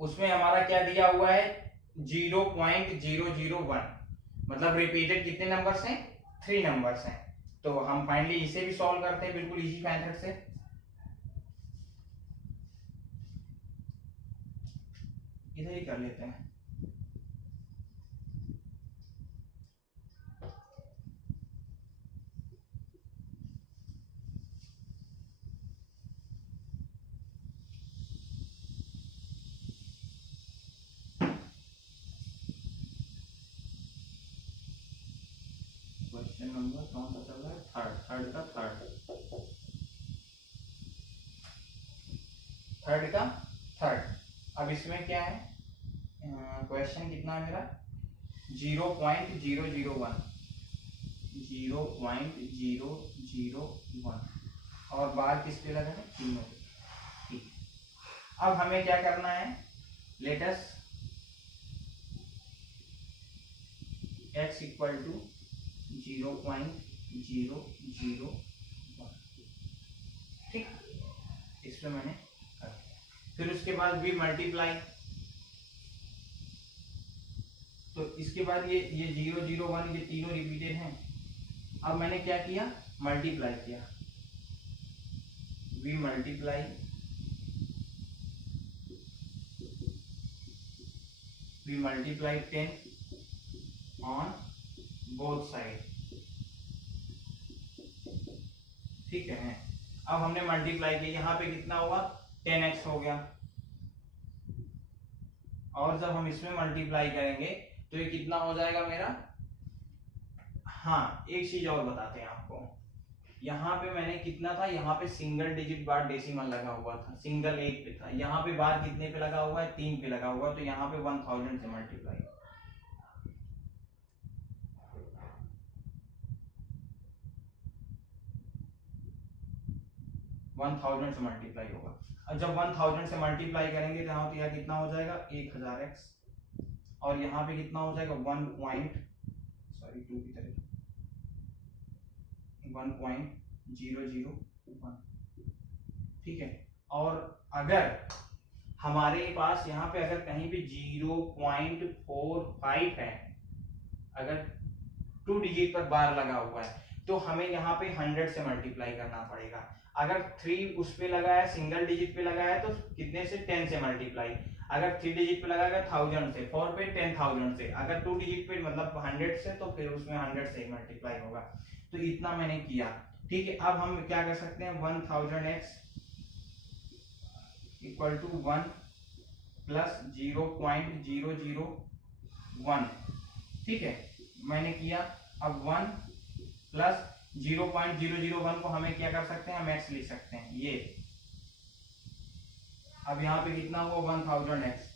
उसमें हमारा क्या दिया हुआ है 0.001, मतलब रिपीटेड कितने नंबर्स हैं, 3 नंबर्स हैं। तो हम फाइनली इसे भी सॉल्व करते हैं बिल्कुल इजी मेथड से। इधर ही कर लेते हैं, क्वेश्चन नंबर कौन सा चल रहा है, थर्ड। अब इसमें क्या है, क्वेश्चन कितना है मेरा 0.001 और बार किस पे लगा है, तीनों पे, ठीक। अब हमें क्या करना है, let us x equal to 0.001, ठीक, इस पे मैंने कर दिया। फिर उसके बाद भी मल्टीप्लाई, तो इसके बाद ये 001 ये तीनों रिपीटेड हैं। अब मैंने क्या किया, मल्टीप्लाई किया, we multiply we multiply 10 on both side। ठीक है, अब हमने मल्टीप्लाई किया, यहाँ पे कितना होगा 10x हो गया, और जब हम इसमें मल्टीप्लाई करेंगे तो ये कितना हो जाएगा मेरा। हाँ, एक चीज और बताते हैं आपको, यहाँ पे मैंने कितना था, यहाँ पे सिंगल डिजिट बार डेसिमल लगा हुआ था, सिंगल एक पे था, यहाँ पे बार कितने पे लगा हुआ है, 3 पे लगा हुआ है, तो यहाँ पे 1000 से मल्टीप्लाई, 1000 से मल्टीप्लाई होगा। अब जब 1000 से मल्टीप्लाई करेंगे तो यहाँ तो यह कितना हो जाएगा 1000x, और यहाँ पे कितना हो जाएगा 1.001। ठीक है, और अगर हमारे पास यहाँ पे अगर कहीं पे 0.45 है, अगर 2 डिजिट पर बार लगा हुआ है, तो हमें यहाँ पे 100 से मल्टीप्लाई करना पड़ेगा। अगर 3 उस पे लगा है, सिंगल डिजिट पे लगा है, तो कितने से 10 से मल्टीप्लाई, अगर 3 डिजिट पे लगा है 1000 से, 4 पे 10,000 से, अगर 2 डिजिट पे मतलब 100 से, तो फिर उसमें 100 से ही मल्टीप्लाई होगा। तो इतना मैंने किया। ठीक है, अब हम क्या कर सकते हैं, 1000x इक्वल टू 1 प्लस 0.001। ठीक है, मैंने किया। अब 1 प्लस 0.001 को हमें क्या कर सकते हैं, हम x लिख सकते हैं ये। अब यहाँ पे कितना हुआ 1000x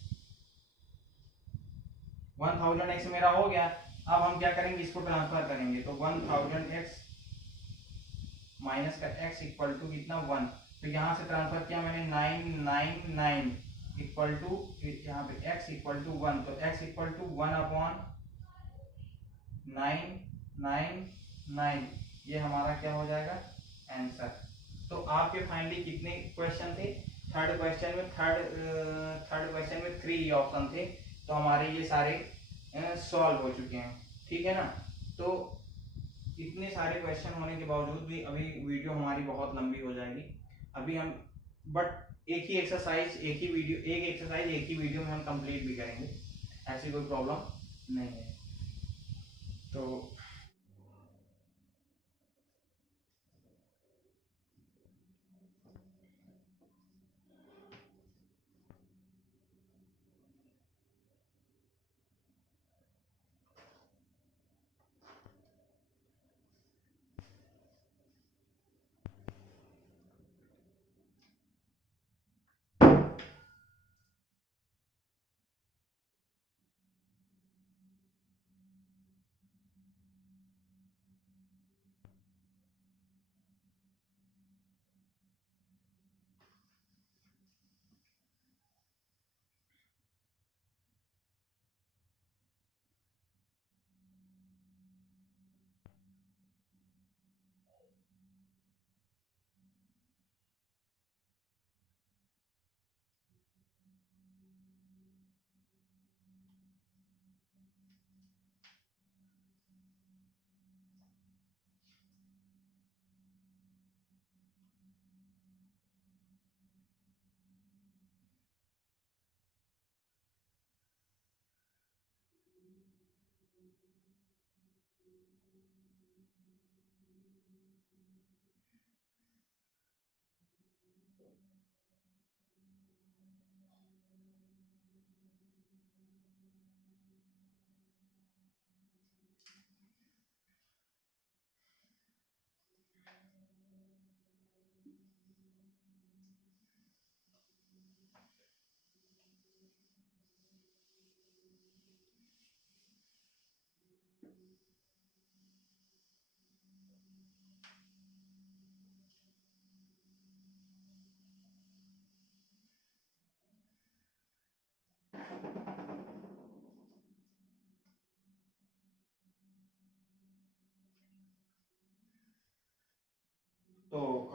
मेरा हो गया। अब हम क्या करेंगे, इसको ट्रांसफर करेंगे, तो 1000x माइनस का x इक्वल टू कितना 1, तो यहाँ से ट्रांसफर किया मैंने 999 इक्वल टू, यहाँ पे x इक्वल टू 1, तो x इक्वल टू 1/999, ये हमारा क्या हो जाएगा आंसर। तो आपके फाइनली कितने क्वेश्चन थे, थर्ड क्वेश्चन में 3 ऑप्शन थे, तो हमारे ये सारे सॉल्व हो चुके हैं। ठीक है ना, तो इतने सारे क्वेश्चन होने के बावजूद भी अभी वीडियो हमारी बहुत लंबी हो जाएगी। अभी हम बट एक ही एक्सरसाइज एक ही वीडियो में हम कंप्लीट भी करेंगे, ऐसी कोई प्रॉब्लम नहीं है। तो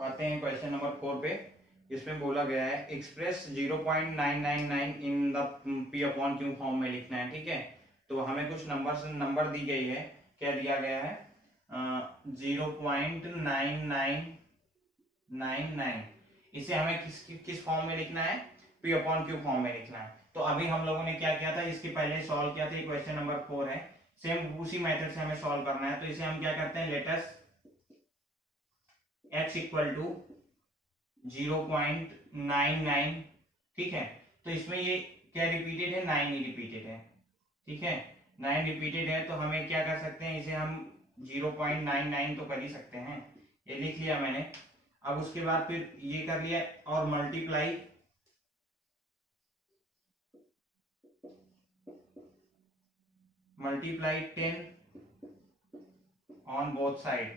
आते हैं क्वेश्चन नंबर 4 पे। इसमें बोला गया है express 0.999 in the p upon q form में लिखना है। ठीक है, तो हमें कुछ नंबर दी गई है। क्या दिया गया है, 0.9999। इसे हमें किस फॉर्म में लिखना है, p अपॉन क्यू फॉर्म में लिखना है। तो अभी हम लोगों ने क्या किया था, इसके पहले सॉल्व किया था, क्वेश्चन नंबर 4 है, सेम उसी मेथड से हमें सॉल्व करना है। तो इसे हम क्या करते हैं, let us x equal to 0.99, ठीक है। तो इसमें ये क्या रिपीटेड है, 9 ही रिपीटेड है, ठीक है, 9 रिपीटेड है। तो हमें क्या कर सकते हैं, इसे हम 0.99 तो कर ही सकते हैं, ये लिख लिया मैंने। अब उसके बाद फिर ये कर लिया और multiply multiply 10 on both side,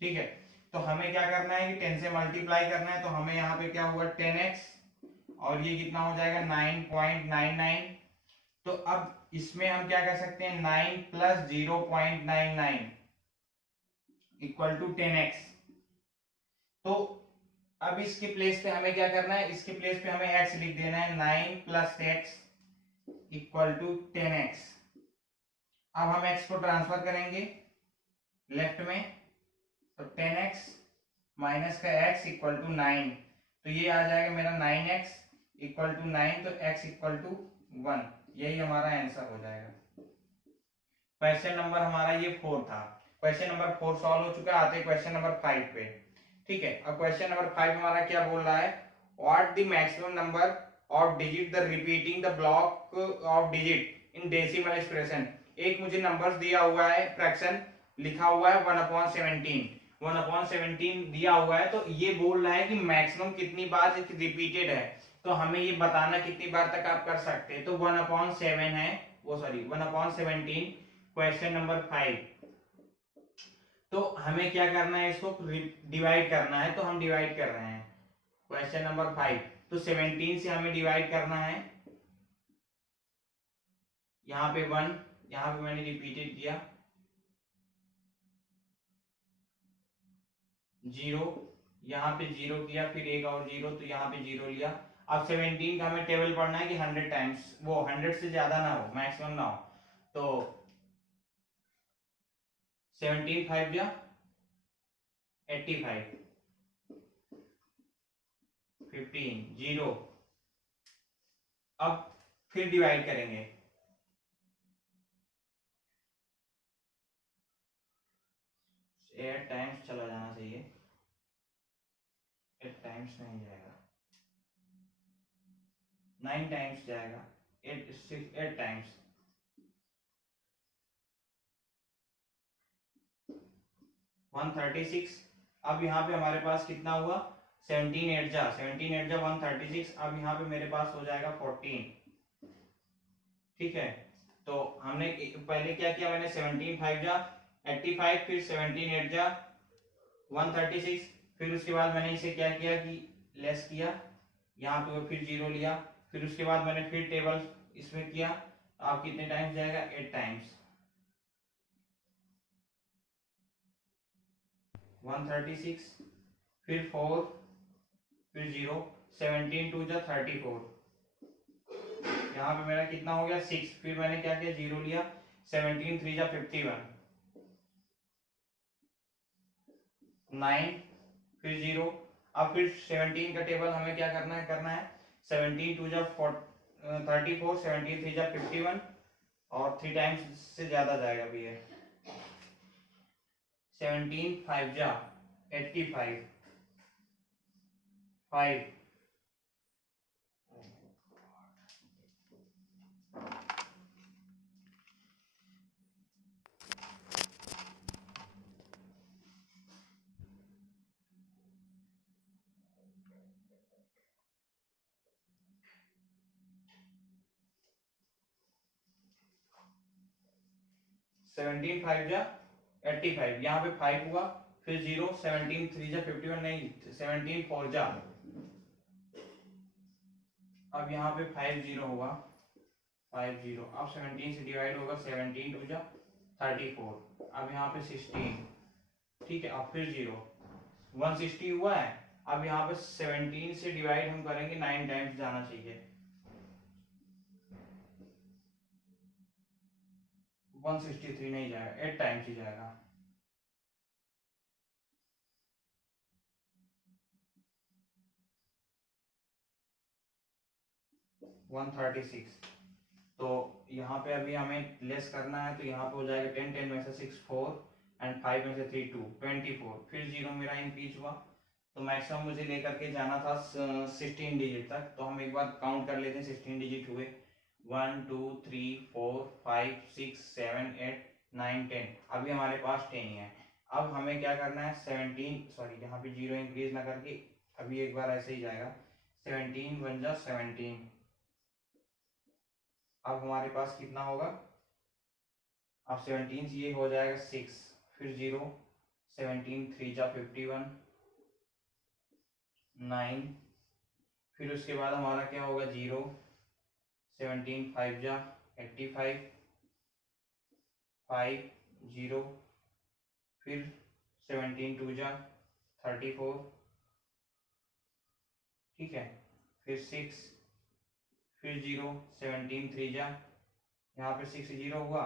ठीक है। तो हमें क्या करना है कि 10 से मल्टीप्लाई करना है, तो हमें यहाँ पे क्या हुआ 10x और ये कितना हो जाएगा 9.99। तो अब इसमें हम क्या कर सकते हैं, 9 प्लस 0.99 इक्वल टू 10x। तो अब इसके प्लेस पे हमें क्या करना है, इसके प्लेस पे हमें x लिख देना है, 9 plus x equal to 10x। अब हम x को ट्रांसफर करेंगे लेफ्ट में, तो 10x माइनस का x इक्वल टू 9, तो ये आ जाएगा मेरा 9x इक्वल टू 9, तो x इक्वल टू 1, यही हमारा आंसर हो जाएगा। क्वेश्चन नंबर हमारा ये 4 था। क्वेश्चन नंबर 4 सॉल्व हो चुका है, आते क्वेश्चन नंबर 5 पे, ठीक है। अब क्वेश्चन नंबर 5 हमारा क्या बोल रहा है, what the maximum number of digit the repeating the block of digit in decimal expression. एक मुझे नंबर्स दिया हुआ है, फ्रैक्शन लिखा हुआ है 1/17 दिया हुआ है, तो ये बोल रहा है कि मैक्सिमम कितनी बार रिपीटेड है। तो हमें ये बताना कितनी बार तक आप कर सकते हैं, तो 1/7 है, वो सॉरी 1/17, क्वेश्चन नंबर 5। तो हमें क्या करना है, इसको डिवाइड करना है, तो हम डिवाइड कर रहे हैं क्वेश्चन नंबर 5। तो 17 से हमें डिवाइड करना है, यहाँ पे 1, यहाँ पे मैंने रिपीटेड किया 0, यहाँ पे 0 किया, फिर एक और 0, तो यहाँ पे 0 लिया। अब 17 का हमें टेबल पढ़ना है कि 100 टाइम्स, वो 100 से ज्यादा ना हो, मैक्सिमम ना हो। तो 17 5 जा 85, 15 0। अब फिर डिवाइड करेंगे, 8 टाइम्स चला जाना चाहिए, 8 टाइम्स नहीं जाएगा, 9 टाइम्स जाएगा, 8 टाइम्स 136। अब यहाँ पे हमारे पास कितना हुआ, 17 8 जा 136। अब यहाँ पे मेरे पास हो जाएगा 14, ठीक है। तो हमने पहले क्या किया, मैंने 17 5 जा 85, फिर 17 8 जा 136, फिर उसके बाद मैंने इसे क्या किया कि लेस किया, यहाँ पे फिर 0 लिया, फिर उसके बाद मैंने फिर टेबल इसमें किया। आप कितने टाइम्स जाएगा, 8 टाइम्स 136, फिर 4, फिर 0, 17 2 जा 34, यहाँ पे मेरा कितना हो गया 6, फिर मैंने क्या किया 0 लिया, 17 3 जा 51, 9, फिर 0। अब फिर 17 का टेबल हमें क्या करना है 17 2 जा 34, 17 3 जा 51, और 3 टाइम्स से ज्यादा जाएगा भी है, 17 5 जा 85, 5, 17 5 जा 85, यहाँ पे 5 हुआ, फिर 0, 17 3 जा 51, नहीं 17 4 जा, अब यहाँ पे 5 0 हुआ, 5 0, अब 17 से डिवाइड होगा, 17 2 जा 34, अब यहाँ पे 16, ठीक है। अब फिर 0, 160 हुआ है। अब यहाँ पे 17 से डिवाइड हम करेंगे, 9 टाइम्स जाना चाहिए, 163 नहीं जाएगा, 8 टाइम्स ही जाएगा, 136। तो यहाँ पे अभी हमें लेस करना है, तो यहाँ पे हो जाएगा 10, 10 में से 6 4 एंड 5 में से 3 2, 24। फिर जीरो मेरा इंक्रीज हुआ, तो मैक्सिमम मुझे लेकर के जाना था 16 डिजिट तक। तो हम एक बार काउंट कर लेते हैं, 16 डिजिट हुए 1 2 3 4 5 6 7 8 9 10। अभी हमारे पास 10 ही है। अब हमें क्या करना है, 17, सॉरी यहाँ पे जीरो इंक्रीज ना करके अभी एक बार ऐसे ही जाएगा, 17 1 जा 17। अब हमारे पास कितना होगा, अब 17 से ये हो जाएगा 6, फिर जीरो, 17 3 जा 51 9, फिर उसके बाद हमारा क्या होगा, जीरो, 17 5 जा 85 5 जीरो, फिर 17 2 जा 34, ठीक है, फिर 6, फिर जीरो, 17 3 जा, यहाँ पे 6 जीरो हुआ,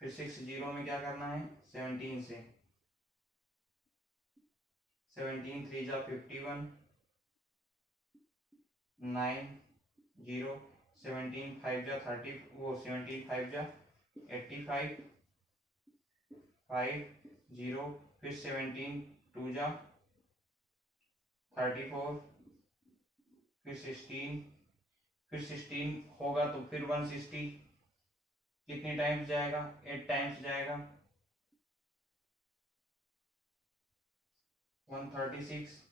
फिर 6 जीरो में क्या करना है, 17 से 17 3 जा 51 9 जीरो, 17 5 जा 30, वो 17 5 जा 85 5 जीरो, फिर 17 2 जा 34, फिर 16, फिर 16 होगा तो फिर 160 कितने टाइम्स जाएगा, 8 टाइम्स जाएगा, 136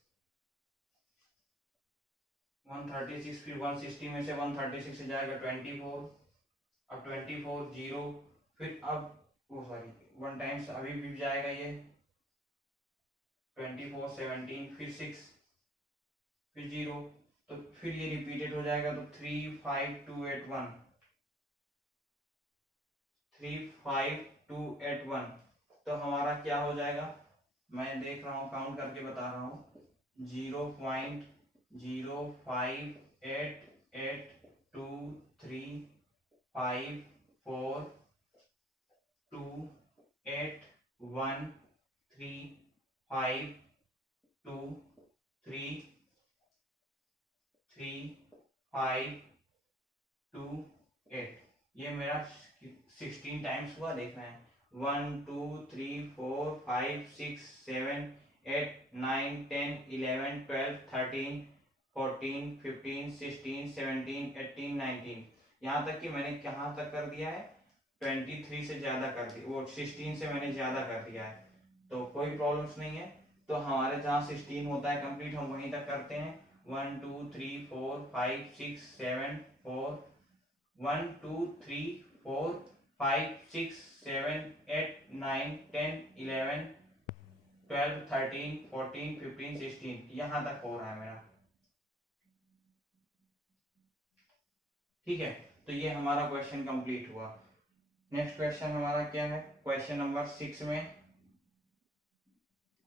136, फिर 160 में से 136 से जाएगा 24, अब 24 जीरो, फिर अब वो सॉरी 1 टाइम्स अभी भी जाएगा ये 24 17, फिर 6, फिर जीरो, तो फिर ये रिपीटेड हो जाएगा, तो 3 5 2 8 1 3 5 2 8 1। तो हमारा क्या हो जाएगा, मैं देख रहा हूँ, काउंट करके बता रहा हूँ, 0.88238235238, ये मेरा 16 टाइम्स हुआ, देखना है 1 2 3 4 5 6 7 8 9 10 11 12 13 14 15 16 17 18 19। यहाँ तक कि मैंने कहाँ तक कर दिया है, 23 से ज्यादा कर दिया, वो 16 से मैंने ज्यादा कर दिया है, तो कोई प्रॉब्लम्स नहीं है। तो हमारे जहाँ 16 होता है कंप्लीट, हम वहीं तक करते हैं, 1 2 3 4 5 6 7 4 1 2 3 4 5 6 7 8 9 10 11 12 13 14 15 16, यहाँ तक हो रहा है मेरा, ठीक है। तो ये हमारा क्वेश्चन कंप्लीट हुआ। नेक्स्ट क्वेश्चन हमारा क्या है, क्वेश्चन नंबर 6 में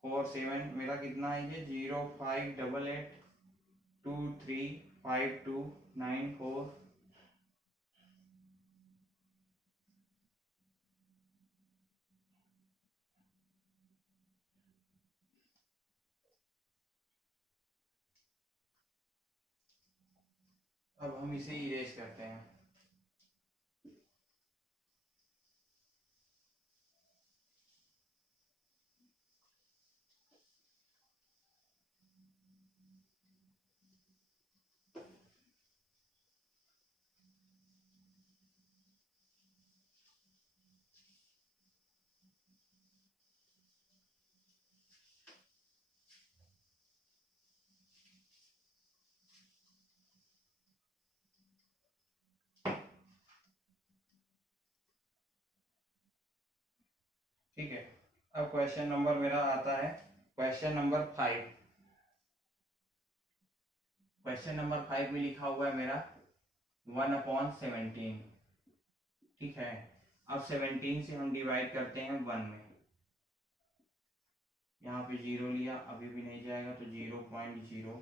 4 7 मेरा कितना है, ये 0 5 8 8 2 3 5 2 9 4। अब हम इसे इरेज करते हैं, ठीक है। अब क्वेश्चन नंबर मेरा आता है, क्वेश्चन नंबर 5। क्वेश्चन नंबर 5 में लिखा हुआ है मेरा 1/17, ठीक है। अब 17 से हम डिवाइड करते हैं 1 में, यहाँ पे जीरो लिया, अभी भी नहीं जाएगा, तो 0.0,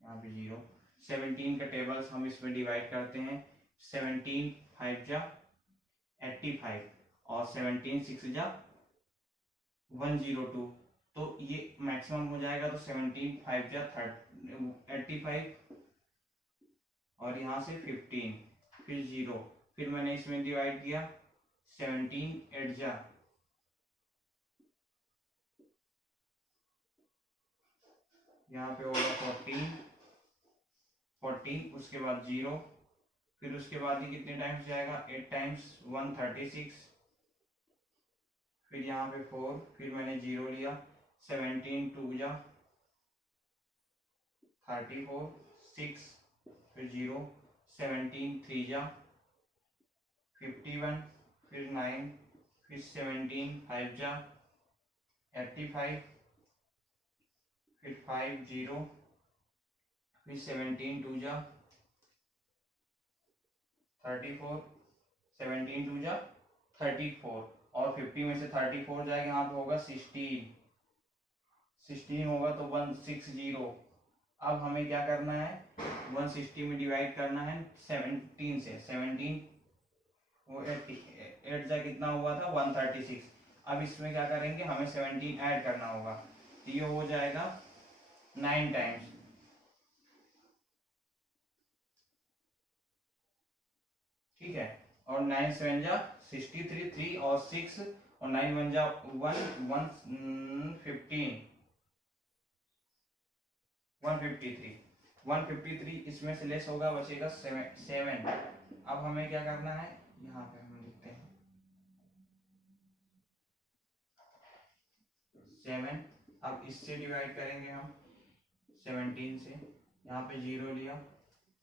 यहाँ पे जीरो। 17 का टेबल्स हम इसमें डिवाइड करते हैं, 17 5 जा 85 और 17 6 जा 102, तो ये मैक्सिमम हो जाएगा, तो 17 5 जा 85 और यहाँ से 15, फिर 0, फिर मैंने इसमें डिवाइड किया 17 8 जा, यहाँ पे होगा 14, उसके बाद 0, फिर उसके बाद ये कितने टाइम्स जाएगा 8 टाइम्स 136, फिर यहाँ पे 4, फिर मैंने 0 लिया 17 2 जा 34 6, फिर 0 17 3 जा 51, फिर 9, फिर 17 5 जा 85, फिर 5 0, फिर 17 2 जा 34, 17 2 जा 34, और 50 में से 34 जाएगा यहाँ पे होगा 16 होगा तो 160। अब हमें क्या करना है 160 में डिवाइड करना है 17 से, 17 वो 8 जा कितना हुआ था 136। अब इसमें क्या करेंगे हमें 17 ऐड करना होगा, तो ये हो जाएगा 9 टाइम्स, ठीक है, और 9 7 जा 63, 3 और 6 और 9 1 जा 153 इसमें से लेस होगा, बचेगा 7। अब हमें क्या करना है, यहाँ पे हम लिखते हैं 7। अब इससे डिवाइड करेंगे हम 17 से, यहाँ पे 0 लिया,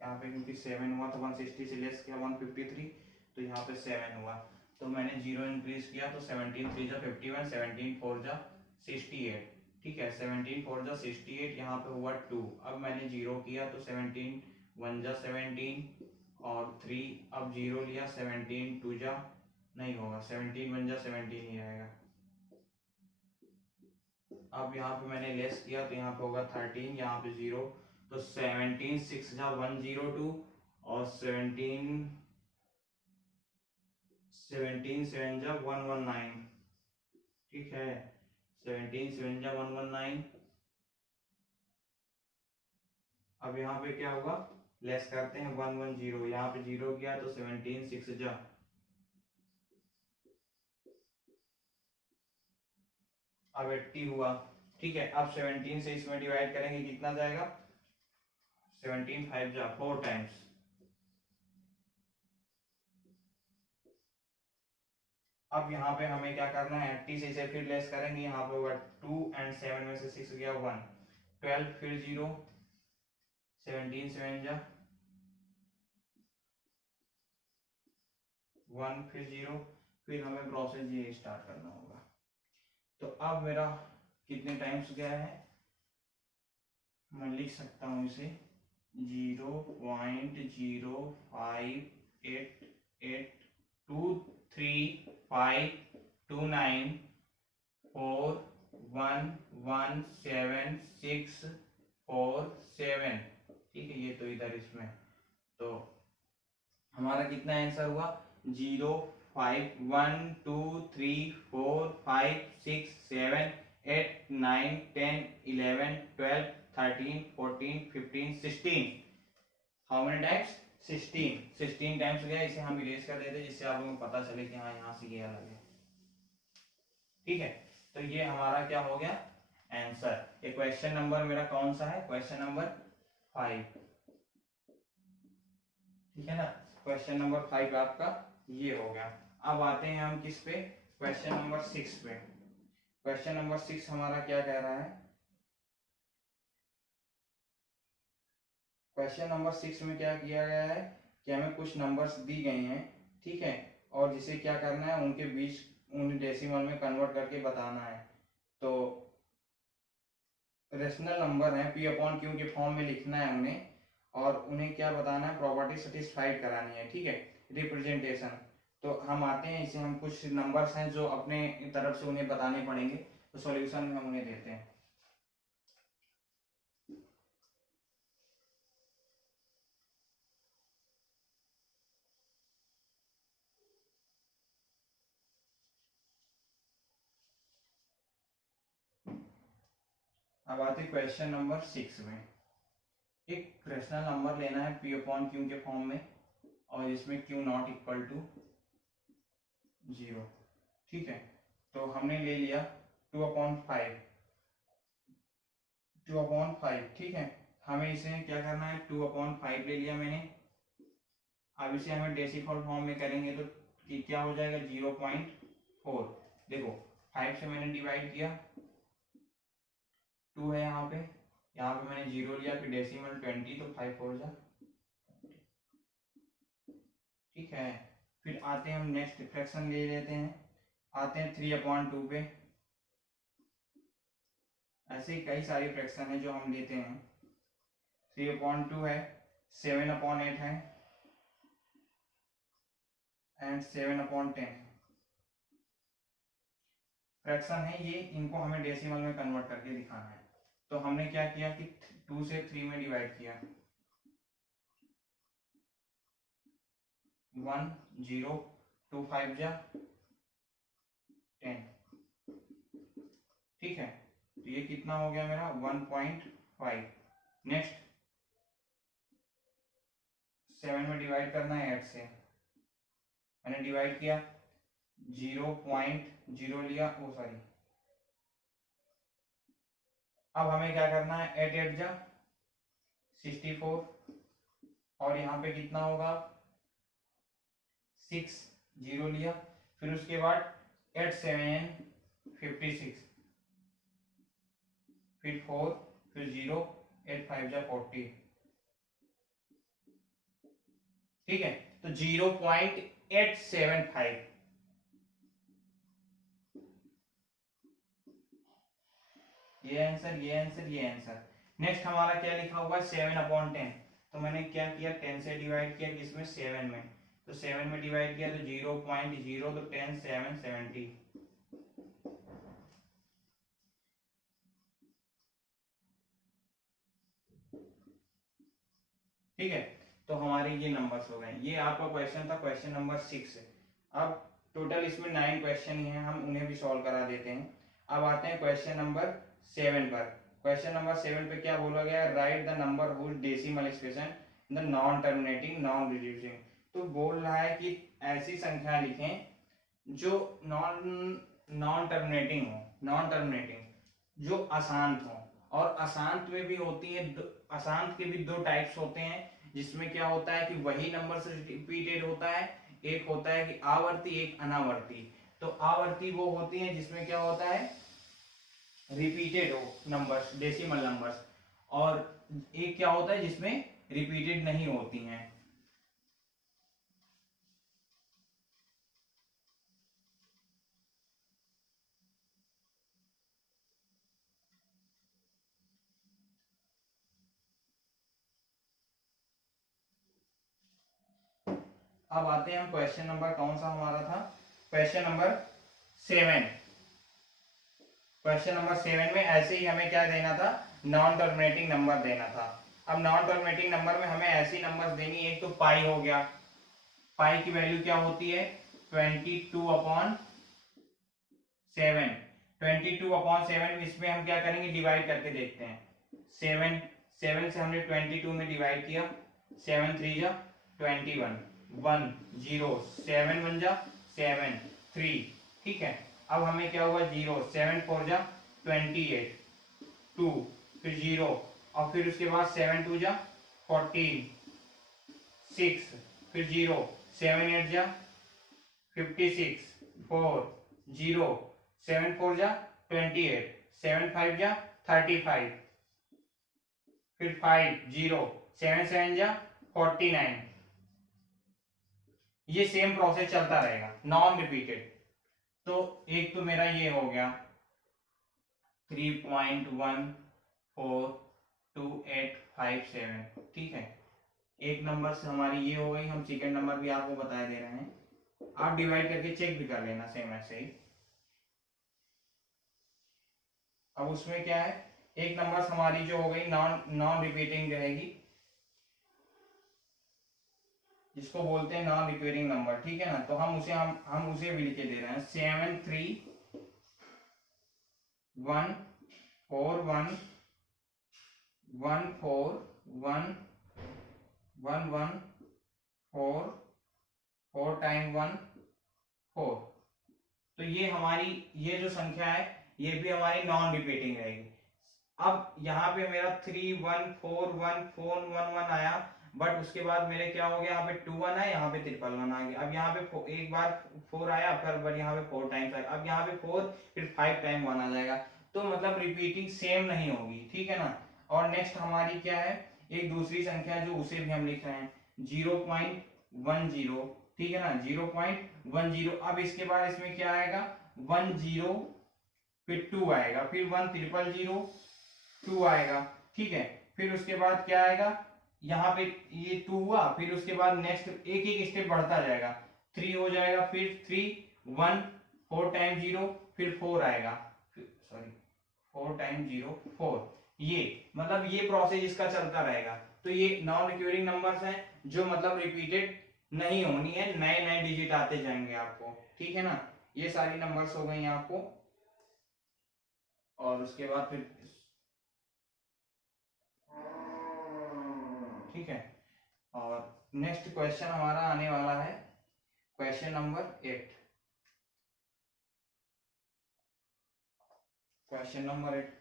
यहाँ पे क्योंकि 7 हुआ तो 160 से लेस किया 153, तो यहाँ पे 7 हुआ, तो मैंने 0 इंक्रीज किया तो 17 3 जा 51, 17 4 जा 68, ठीक है, 17 4 जा 68, यहाँ पे हुआ 2। अब मैंने 0 किया तो 17 1 जा 17 और 3, अब 0 लिया 17 2 जा नहीं होगा, 17 1 जा 17 ही आएगा। अब यहाँ पे मैंने लेस किया तो यहाँ पे होगा 13, यहाँ पे 0, तो 17 6 जा 102 और 17 7 जा 119, ठीक है, 17 7 जा 119। अब यहाँ पे क्या होगा, लेस करते हैं 110, यहाँ पे 0 किया तो 17 6 जा, अब 80 हुआ, ठीक है। अब 17 से इसमें डिवाइड करेंगे कितना जाएगा 17 5 जा 4 टाइम्स, अब यहाँ पे हमें क्या करना है 80 से इसे फिर लेस करेंगे, यहाँ पे होगा 2 एंड 7 में से 6 गया 1, 12 फिर 0, 17 7 जा 1, फिर 0, फिर हमें प्रोसेस ये स्टार्ट करना होगा। तो अब मेरा कितने टाइम्स गया है, मैं लिख सकता हूँ इसे 0.8882354117647, ठीक है, ये तो इधर इसमें, तो हमारा कितना आंसर हुआ 0 5 1 2 3 4 5 6 7 8 9 10 11 12 13 14 15 16, हाउ मेनी टाइम्स 16 टाइम्स गया, इसे हम इरेज कर देते जिससे आप लोगों को पता चले कि हाँ यहाँ से ये अलग है, ठीक है। तो ये हमारा क्या हो गया आंसर। ये क्वेश्चन नंबर मेरा कौन सा है, क्वेश्चन नंबर 5, ठीक है ना, क्वेश्चन नंबर 5 आपका ये हो गया। अब आते हैं हम किस पे, क्वेश्चन नंबर 6 पे। क्वेश्चन नंबर 6 हमारा क्या कह रहा है, क्वेश्चन नंबर 6 में क्या किया गया है कि हमें कुछ नंबर्स दी गई हैं, ठीक है, और जिसे क्या करना है उनके बीच उन्हें डेसिमल में कन्वर्ट करके बताना है। तो रेशनल नंबर है पी अपॉन क्यू के फॉर्म में लिखना है उन्हें, और उन्हें क्या बताना है प्रॉपर्टी सेटिस्फाइड करानी है, ठीक है, रिप्रेजेंटेशन। तो हम आते हैं इसे, हम कुछ नंबर्स हैं जो अपने तरफ से उन्हें बताने पड़ेंगे, तो सॉल्यूशन में हम उन्हें देते हैं। अब आते क्वेश्चन नंबर 6 में। एक फ्रैक्शनल नंबर लेना है p अपॉन q के फॉर्म में, और इसमें q नॉट इक्वल टू 0, ठीक है। तो हमने ले लिया 2/5, 2/5, ठीक है। हमें इसे क्या करना है, 2/5 ले लिया मैंने। अब इसे हमें डेसिमल फॉर्म में करेंगे तो क्या हो जाएगा, 0.4। देखो 5 से मैंने डिवाइड किया, 2 है यहाँ पे मैंने 0 लिया, फिर डेसिमल 20, तो 5 4 जा, ठीक है। फिर आते हैं हम नेक्स्ट फ्रैक्शन ले लेते हैं, आते हैं 3/2 पे। ऐसे ही कई सारे फ्रैक्शन है जो हम लेते हैं। 3/2 है, 7/8 है, एंड 7/10 फ्रैक्शन है ये। इनको हमें डेसिमल में कन्वर्ट करके दिखाना है। तो हमने क्या किया कि 2 से 3 में डिवाइड किया, 1 0 2 5 जा 10, ठीक है। तो ये कितना हो गया मेरा, 1.5। नेक्स्ट 7 में डिवाइड करना है 8 से, मैंने डिवाइड किया, 0.0 लिया, ओ सॉरी। अब हमें क्या करना है, 8 8 जा 64, और यहाँ पे कितना होगा, 6 0 लिया, फिर उसके बाद 8 7 56, फिर 4, फिर 0, 8 5 जा 40, ठीक है। तो 0.875 ये आंसर, ये आंसर, ये आंसर। नेक्स्ट हमारा क्या लिखा हुआ है, 7/10। तो मैंने क्या किया, 10 से डिवाइड किया, किसमें, 7 में। तो 7 में डिवाइड किया तो 0.0, तो 10 7 70, ठीक है। तो हमारे ये नंबर्स हो गए। ये आपका क्वेश्चन था, क्वेश्चन नंबर 6। अब टोटल इसमें 9 क्वेश्चन ही हैं, हम उन्हें भी सॉल्व करा देते हैं। अब आते हैं क्वेश्चन नंबर 7 पर। क्वेश्चन नंबर 7 पे क्या बोला गया, write the number whose decimal expression the non terminating non reducing. तो बोल रहा है कि ऐसी संख्या लिखें जो नॉन टर्मिनेटिंग हो, नॉन टर्मिनेटिंग जो अशांत हो। और अशांत में भी होती है, अशांत के भी 2 टाइप्स होते हैं, जिसमें क्या होता है कि वही नंबर से रिपीटेड होता है। एक होता है कि आवर्ती, एक अनावर्ती। तो आवर्ती वो होती है जिसमें क्या होता है, रिपीटेड हो नंबर्स, डेसिमल नंबर्स। और एक क्या होता है जिसमें रिपीटेड नहीं होती हैं। अब आते हैं हम क्वेश्चन नंबर, कौन सा हमारा था, क्वेश्चन नंबर 7। क्वेश्चन नंबर 7 में ऐसे ही हमें क्या देना था, नॉन टर्मिनेटिंग नंबर देना था। अब नॉन टर्मिनेटिंग नंबर में हमें ऐसी नंबर्स देनी है, एक तो पाई हो गया, पाई की वैल्यू क्या होती है, 22/7। 22/7, इसमें हम क्या करेंगे, डिवाइड करके देखते हैं। 7 7 से हमने 22 में डिवाइड किया, 7 3 जा 21, 1 0 7 1 जा 7 3, ठीक है। अब हमें क्या हुआ, 0 7 4 जा 28, 2, फिर 0, और फिर उसके बाद 7 2 जा 14, 6, फिर 0 7 8 जा 56, 4 0 7 4 जा 28, 7 5 जा 35, फिर 5 0 7 7 जा 49। ये सेम प्रोसेस चलता रहेगा, नॉन रिपीटेड। तो एक तो मेरा ये हो गया 3.142857, ठीक है। एक नंबर से हमारी ये हो गई, हम सेकंड नंबर भी आपको बता दे रहे हैं, आप डिवाइड करके चेक भी कर लेना सेम ऐसे ही। अब उसमें क्या है, एक नंबर हमारी जो हो गई नॉन रिपीटिंग रहेगी, जिसको बोलते हैं नॉन रिक्वेरिंग नंबर, ठीक है ना। तो हम उसे भी लिखे दे रहे हैं, 7 3 1 4 1 1 4 1 1 1 4 4 टाइम 1 4। तो ये हमारी ये जो संख्या है ये भी हमारी नॉन रिपीटिंग रहेगी। अब यहाँ पे मेरा 3 1 4 1 4 1 1 आया, बट उसके बाद मेरे क्या हो गया, यहाँ पे 2 1 है, यहाँ पे 1 1 आ गया। अब यहाँ पे एक बार 4 आया, फिर यहाँ पे 4 टाइम्स आया, अब यहाँ पे 4 फिर 5 टाइम 1 आ जाएगा। तो मतलब रिपीटिंग सेम नहीं होगी, ठीक है ना। और नेक्स्ट हमारी क्या है, एक दूसरी संख्या जो उसे भी हम लिख रहे हैं 0.10, ठीक है ना, 0.10। अब इसके बाद इसमें क्या आएगा 10, फिर 2 आएगा, फिर 1000 2 आएगा, ठीक है। फिर उसके बाद क्या आएगा, यहाँ पे ये 2 हुआ, फिर उसके बाद नेक्स्ट एक एक स्टेप बढ़ता जाएगा, 3 हो जाएगा, फिर 3 1 4 टाइम 0, फिर 4 आएगा, सॉरी 4 टाइम 0 4। ये मतलब ये प्रोसेस इसका चलता रहेगा। तो ये नॉन रिक्यूरिंग नंबर्स हैं जो मतलब रिपीटेड नहीं होनी है, नए नए डिजिट आते जाएंगे आपको, ठीक है ना। ये सारी नंबर्स हो गई आपको। और उसके बाद फिर ठीक है। और नेक्स्ट क्वेश्चन हमारा आने वाला है question number 8। Question number 8,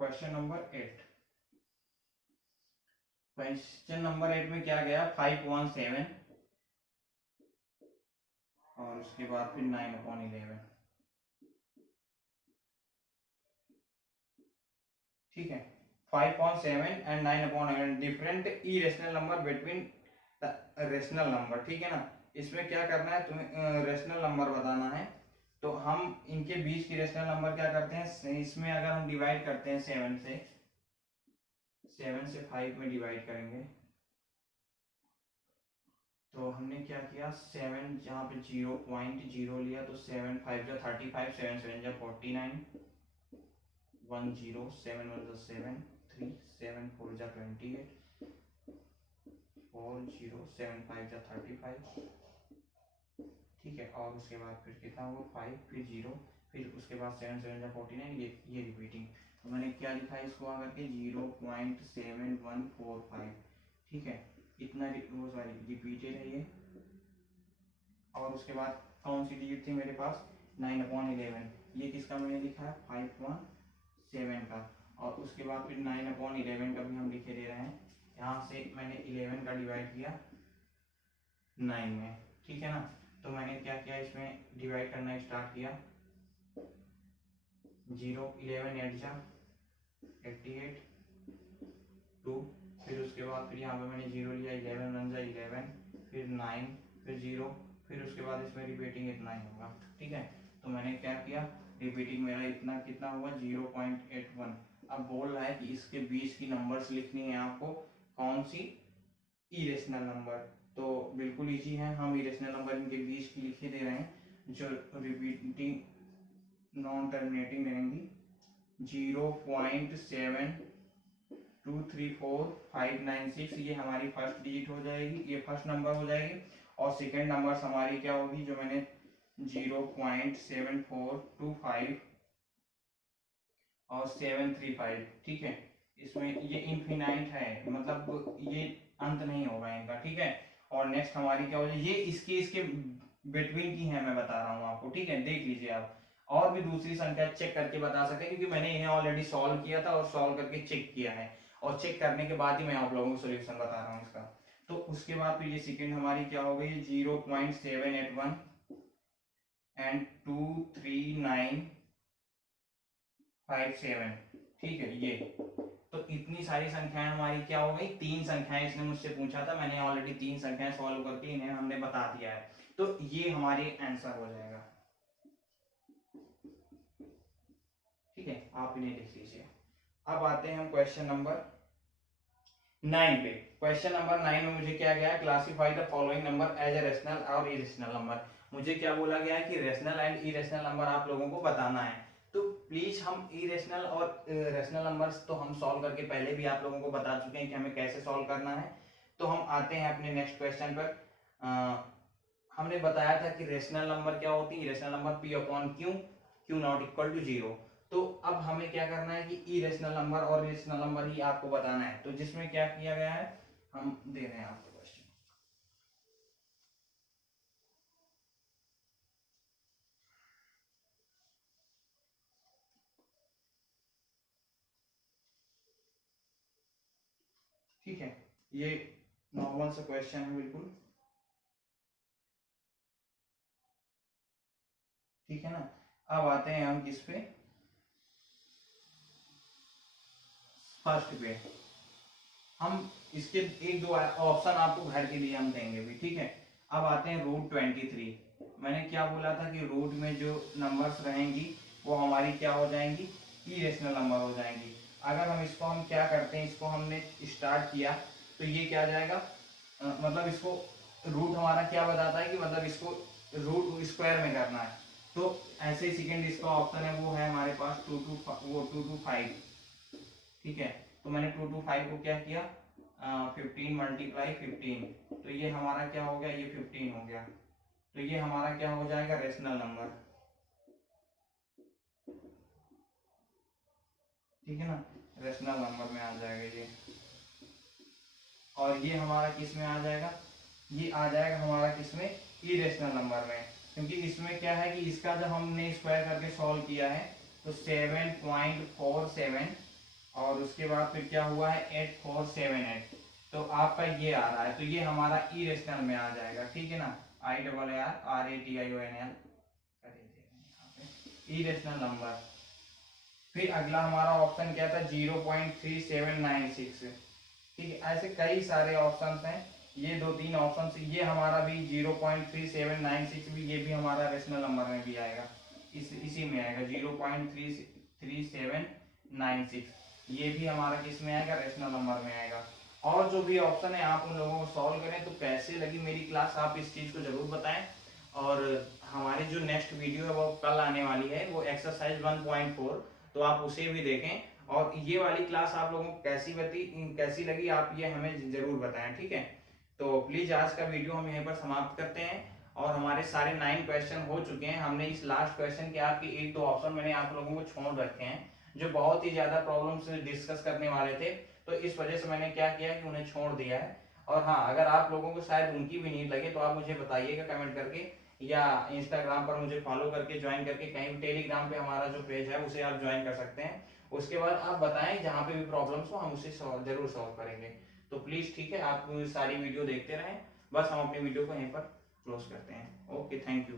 question number 8। Question number 8 में क्या गया 517 और उसके बाद फिर 9/11, ठीक है। 5.7 and 9/11 different irrational number between rational number, ठीक है ना। इसमें क्या करना है तुम्हें, रेशनल नंबर बताना है। तो हम इनके बीच की रेशनल नंबर क्या करते हैं, इसमें अगर हम डिवाइड करते हैं 7 से 5 में डिवाइड करेंगे, तो हमने क्या किया 7 जहाँ पे 0.0 लिया, तो 7 5 जा 35, 7 7 जा 49, 1 0 7 1 जा 7 3 7 4 जा 28, 4 0 7 5 जा 35, ठीक है। और उसके बाद फिर कितना हुआ 5 फिर 0 फिर उसके बाद 7 7 जा 49, ये रिपीटिंग। तो मैंने क्या लिखा है इसको आकर के 0.7145, ठीक है। इतना वो सॉरी रिपीटेड है ये। और उसके बाद कौन सी डिजिट थी मेरे पास 9/11, ये किसका मैंने लिखा है 5.7 का। और उसके बाद फिर 9/11 का भी हम लिखे दे रहे हैं, यहाँ से मैंने 11 का डिवाइड किया 9 में, ठीक है ना। तो मैंने क्या किया इसमें डिवाइड करना स्टार्ट किया, 0 11 8 जा 88 2, फिर उसके बाद फिर यहाँ पे मैंने 0 लिया, 11 1 जा 11, फिर 9 फिर 0, फिर उसके बाद इसमें रिपीटिंग इतना ही होगा, ठीक है। तो मैंने क्या किया रिपीटिंग मेरा इतना कितना हुआ 0.81। अब बोल रहा है कि इसके बीच की नंबर्स लिखनी है आपको, कौन सी इरेशनल नंबर। तो बिल्कुल इजी है, हम इरेशनल नंबर इनके बीच की लिखे दे रहे हैं जो रिपीटिंग नॉन टर्मिनेटिंग रहेंगी 0.723456, ये हमारी फर्स्ट डिजिट हो जाएगी, ये फर्स्ट नंबर हो जाएगी। और सेकेंड नंबर हमारी क्या होगी जो मैंने 0.7425 और 735, ठीक है। इसमें ये इनफिनाइट है, मतलब ये अंत नहीं होगा इनका, ठीक है। और नेक्स्ट हमारी क्या हो जाएगी, ये इसके बिटवीन की है, मैं बता रहा हूँ आपको, ठीक है। देख लीजिए आप, और भी दूसरी संख्या चेक करके बता सकते हैं, क्योंकि मैंने इन्हें ऑलरेडी सॉल्व किया था और सॉल्व करके चेक किया है, और चेक करने के बाद ही मैं आप लोगों को सोल्यूशन बता रहा हूँ इसका। तो उसके बाद फिर ये सेकेंड हमारी क्या हो गई 0.781 एंड 23957, ठीक है। ये तो इतनी सारी संख्याएं हमारी क्या हो गई, 3 संख्याएं इसने मुझसे पूछा था, मैंने ऑलरेडी 3 संख्याएं सॉल्व करके इन्हें हमने बता दिया है। तो ये हमारे आंसर हो जाएगा, ठीक है। आप इन्हें लिख लीजिए। अब आते हैं हम क्वेश्चन नंबर 9 पे। क्वेश्चन नंबर 9 में मुझे क्या गया, classify the following number as a rational और इरेशनल नंबर। मुझे क्या बोला गया है कि रेशनल एंड इरेशनल नंबर आप लोगों को बताना है। तो प्लीज हम इरेशनल और रेशनल नंबर्स तो हम सॉल्व करके पहले भी आप लोगों को बता चुके हैं कि हमें कैसे सॉल्व करना है। तो हम आते हैं अपने नेक्स्ट क्वेश्चन पर। हमने बताया था कि रेशनल नंबर क्या होती है, rational number p upon q, q not equal to 0। तो अब हमें क्या करना है कि इरेशनल नंबर और रेशनल नंबर ही आपको बताना है। तो जिसमें क्या किया गया है, हम दे रहे हैं आपको क्वेश्चन। ठीक है, ये नॉर्मल सा क्वेश्चन है बिल्कुल, ठीक है ना। अब आते हैं हम किस पे, फर्स्ट पे। हम इसके एक दो ऑप्शन आपको घर के लिए हम देंगे भी, ठीक है। अब आते हैं रूट 23। मैंने क्या बोला था कि रूट में जो नंबर्स रहेंगी वो हमारी क्या हो जाएंगी, इरेशनल नंबर हो जाएंगी। अगर हम इसको हम क्या करते हैं, इसको हमने स्टार्ट किया तो ये क्या जाएगा, मतलब इसको रूट हमारा क्या बताता है कि मतलब इसको रूट स्क्वायर में करना है। तो ऐसे ही सेकेंड इसका ऑप्शन है वो है हमारे पास 2 to 5, ठीक है। तो मैंने 2 to 5 को क्या किया, 15 मल्टीप्लाई 15, तो ये हमारा क्या हो गया, ये 15 हो गया। तो ये हमारा क्या हो जाएगा, रेशनल नंबर, ठीक है ना, रेशनल नंबर में आ जाएगा ये। और ये हमारा किस में आ जाएगा, ये आ जाएगा हमारा किस में, इरेशनल नंबर में। क्योंकि इसमें क्या है कि इसका जब हमने स्क्वायर करके सॉल्व किया है तो 7.47, और उसके बाद फिर क्या हुआ है 8478, तो आपका ये आ रहा है। तो ये हमारा इरेशनल में आ जाएगा, ठीक है ना, IRRATIONL, इरेशनल नंबर। फिर अगला हमारा ऑप्शन क्या था, 0.3796, ठीक है। ऐसे कई सारे ऑप्शंस हैं, ये दो तीन ऑप्शन, ये हमारा भी 0.3796 भी, ये भी हमारा रेशनल नंबर में भी आएगा, इसी में आएगा 0.3796, ये भी हमारा किस में आएगा, रेशनल नंबर में आएगा। और जो भी ऑप्शन है आप उन लोगों को सॉल्व करें। तो कैसे लगी मेरी क्लास, आप इस चीज को जरूर बताएं। और हमारी जो नेक्स्ट वीडियो है वो कल आने वाली है, वो एक्सरसाइज 1.4, तो आप उसे भी देखें। और ये वाली क्लास आप लोगों को कैसी लगी आप ये हमें जरूर बताएं, ठीक है। तो प्लीज आज का वीडियो हम यहीं पर समाप्त करते हैं। और हमारे सारे 9 क्वेश्चन हो चुके हैं। हमने इस लास्ट क्वेश्चन के आपके एक दो ऑप्शन मैंने आप लोगों को छोड़ रखे हैं जो बहुत ही ज्यादा प्रॉब्लम से डिस्कस करने वाले थे, तो इस वजह से मैंने क्या किया कि उन्हें छोड़ दिया है। और हाँ, अगर आप लोगों को शायद उनकी भी नीड लगे तो आप मुझे बताइएगा कमेंट करके, या इंस्टाग्राम पर मुझे फॉलो करके ज्वाइन करके, कहीं भी टेलीग्राम पे हमारा जो पेज है उसे आप ज्वाइन कर सकते हैं। उसके बाद आप बताएं जहाँ पे भी प्रॉब्लम्स हो, हम उसे जरूर सॉल्व करेंगे। तो प्लीज ठीक है, आप सारी वीडियो देखते रहें। बस हम अपनी वीडियो को यहीं पर क्लोज करते हैं। Okay, thank you.